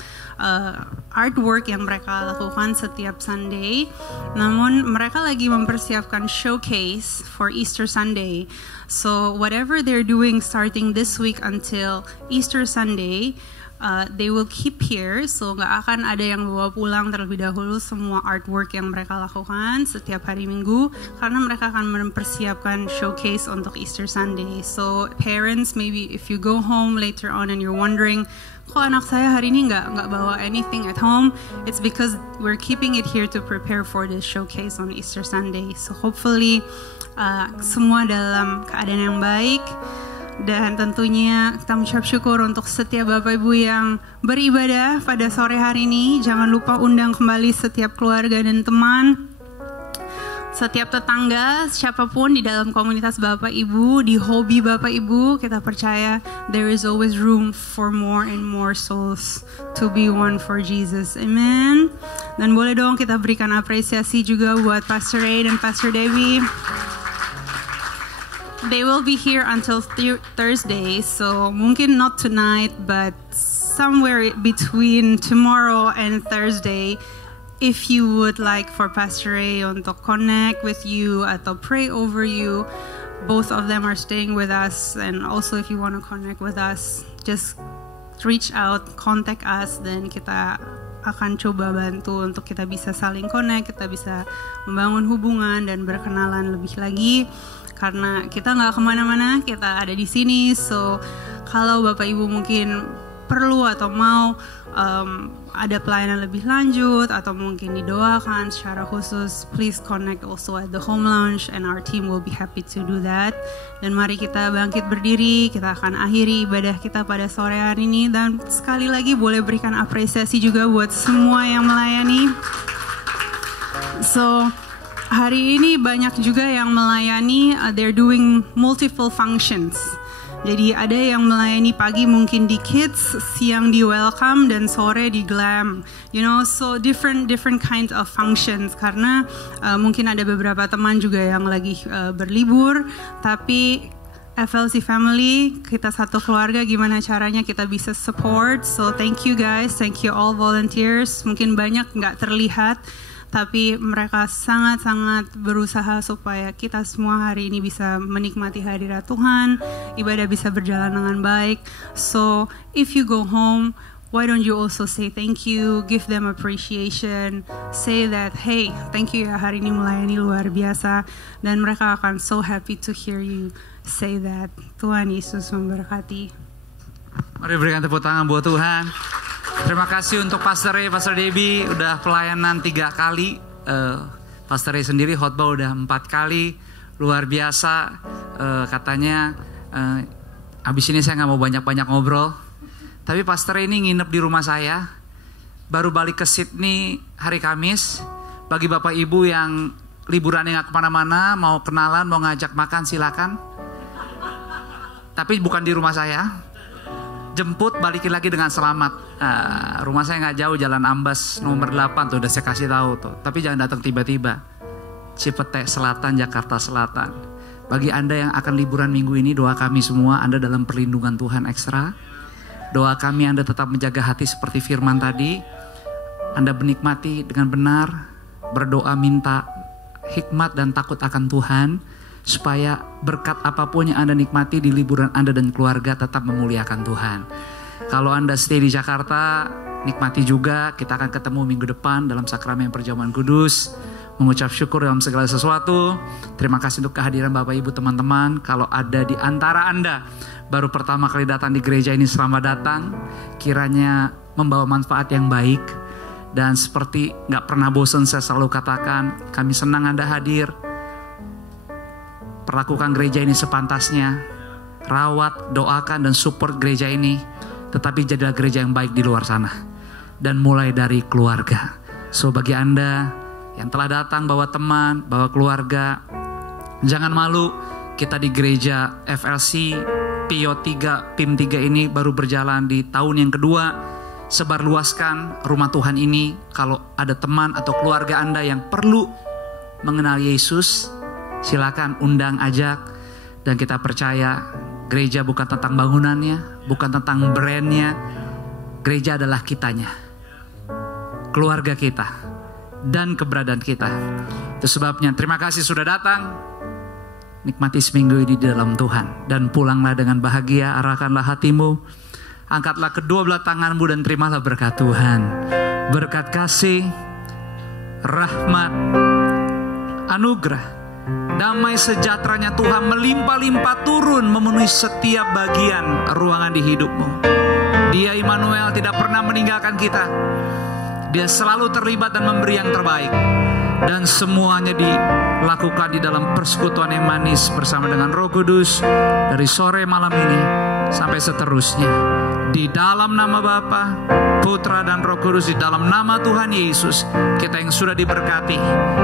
artwork yang mereka lakukan setiap Sunday. Namun mereka lagi mempersiapkan showcase for Easter Sunday. So whatever they're doing starting this week until Easter Sunday, they will keep here, so nggak akan ada yang bawa pulang terlebih dahulu semua artwork yang mereka lakukan setiap hari Minggu, karena mereka akan mempersiapkan showcase untuk Easter Sunday. So parents, maybe if you go home later on and you're wondering, kok anak saya hari ini nggak bawa anything at home, it's because we're keeping it here to prepare for the showcase on Easter Sunday. So hopefully semua dalam keadaan yang baik. Dan tentunya kita mengucap syukur untuk setiap Bapak Ibu yang beribadah pada sore hari ini. Jangan lupa undang kembali setiap keluarga dan teman, setiap tetangga, siapapun di dalam komunitas Bapak Ibu, di hobi Bapak Ibu. Kita percaya there is always room for more and more souls to be one for Jesus. Amen. Dan boleh dong kita berikan apresiasi juga buat Pastor Ray dan Pastor Debbie. They will be here until Thursday, so mungkin not tonight, but somewhere between tomorrow and Thursday, if you would like for Pastor Ray untuk connect with you atau pray over you, both of them are staying with us, and also if you want to connect with us, just reach out, contact us, dan kita akan coba bantu untuk kita bisa saling connect, kita bisa membangun hubungan dan berkenalan lebih lagi. Karena kita nggak kemana-mana, kita ada di sini. So kalau Bapak Ibu mungkin perlu atau mau ada pelayanan lebih lanjut atau mungkin didoakan secara khusus, please connect also at the home lounge and our team will be happy to do that. Dan mari kita bangkit berdiri, kita akan akhiri ibadah kita pada sore hari ini, dan sekali lagi boleh berikan apresiasi juga buat semua yang melayani. So hari ini banyak juga yang melayani, they're doing multiple functions. Jadi ada yang melayani pagi mungkin di kids, siang di welcome, dan sore di glam. You know, so different kinds of functions. Karena mungkin ada beberapa teman juga yang lagi berlibur, tapi FLC family, kita satu keluarga, gimana caranya kita bisa support. So thank you guys, thank you all volunteers. Mungkin banyak nggak terlihat, tapi mereka sangat-sangat berusaha supaya kita semua hari ini bisa menikmati hadirat Tuhan, ibadah bisa berjalan dengan baik. So, if you go home, why don't you also say thank you, give them appreciation, say that, hey, thank you ya, hari ini melayani luar biasa. Dan mereka akan so happy to hear you say that. Tuhan Yesus memberkati. Mari berikan tepuk tangan buat Tuhan. Terima kasih untuk Pastor Ray, Pastor Debbie udah pelayanan 3 kali. Pastor Ray sendiri khotbah udah 4 kali, luar biasa. Katanya abis ini saya nggak mau banyak-banyak ngobrol. Tapi Pastor Ray ini nginep di rumah saya. Baru balik ke Sydney hari Kamis. Bagi Bapak Ibu yang liburan yang nggak kemana-mana, mau kenalan, mau ngajak makan, silakan. Tapi bukan di rumah saya. Jemput, balikin lagi dengan selamat. Rumah saya nggak jauh, Jalan Ambas nomor 8 tuh, udah saya kasih tahu tuh. Tapi jangan datang tiba-tiba. Cipete Selatan, Jakarta Selatan. Bagi Anda yang akan liburan minggu ini, doa kami semua Anda dalam perlindungan Tuhan ekstra. Doa kami Anda tetap menjaga hati seperti firman tadi. Anda menikmati dengan benar, berdoa minta hikmat dan takut akan Tuhan, supaya berkat apapun yang Anda nikmati di liburan Anda dan keluarga tetap memuliakan Tuhan. Kalau Anda stay di Jakarta, nikmati juga. Kita akan ketemu minggu depan dalam sakramen perjamuan kudus, mengucap syukur dalam segala sesuatu. Terima kasih untuk kehadiran Bapak Ibu teman-teman. Kalau ada di antara Anda baru pertama kali datang di gereja ini, selamat datang. Kiranya membawa manfaat yang baik. Dan seperti gak pernah bosan saya selalu katakan, kami senang Anda hadir. Perlakukan gereja ini sepantasnya, rawat, doakan dan support gereja ini. Tetapi jadilah gereja yang baik di luar sana. Dan mulai dari keluarga. So bagi Anda yang telah datang bawa teman, bawa keluarga, jangan malu. Kita di gereja FLC PIO 3, PIM 3 ini baru berjalan di tahun yang kedua. Sebarluaskan rumah Tuhan ini. Kalau ada teman atau keluarga Anda yang perlu mengenal Yesus, silakan undang, ajak. Dan kita percaya gereja bukan tentang bangunannya, bukan tentang brandnya. Gereja adalah kitanya, keluarga kita, dan keberadaan kita. Itu sebabnya terima kasih sudah datang. Nikmati seminggu ini di dalam Tuhan. Dan pulanglah dengan bahagia, arahkanlah hatimu. Angkatlah kedua belah tanganmu dan terimalah berkat Tuhan. Berkat kasih, rahmat, anugerah, damai sejahteranya Tuhan melimpah-limpah turun memenuhi setiap bagian ruangan di hidupmu. Dia Immanuel tidak pernah meninggalkan kita. Dia selalu terlibat dan memberi yang terbaik. Dan semuanya dilakukan di dalam persekutuan yang manis bersama dengan Roh Kudus dari sore malam ini sampai seterusnya. Di dalam nama Bapa, Putra dan Roh Kudus, di dalam nama Tuhan Yesus, kita yang sudah diberkati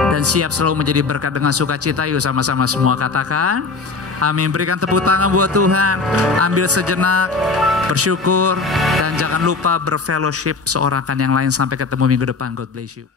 dan siap selalu menjadi berkat dengan sukacita. Yuk sama-sama semua katakan amin. Berikan tepuk tangan buat Tuhan. Ambil sejenak, bersyukur, dan jangan lupa berfellowship seorang kan yang lain. Sampai ketemu minggu depan. God bless you.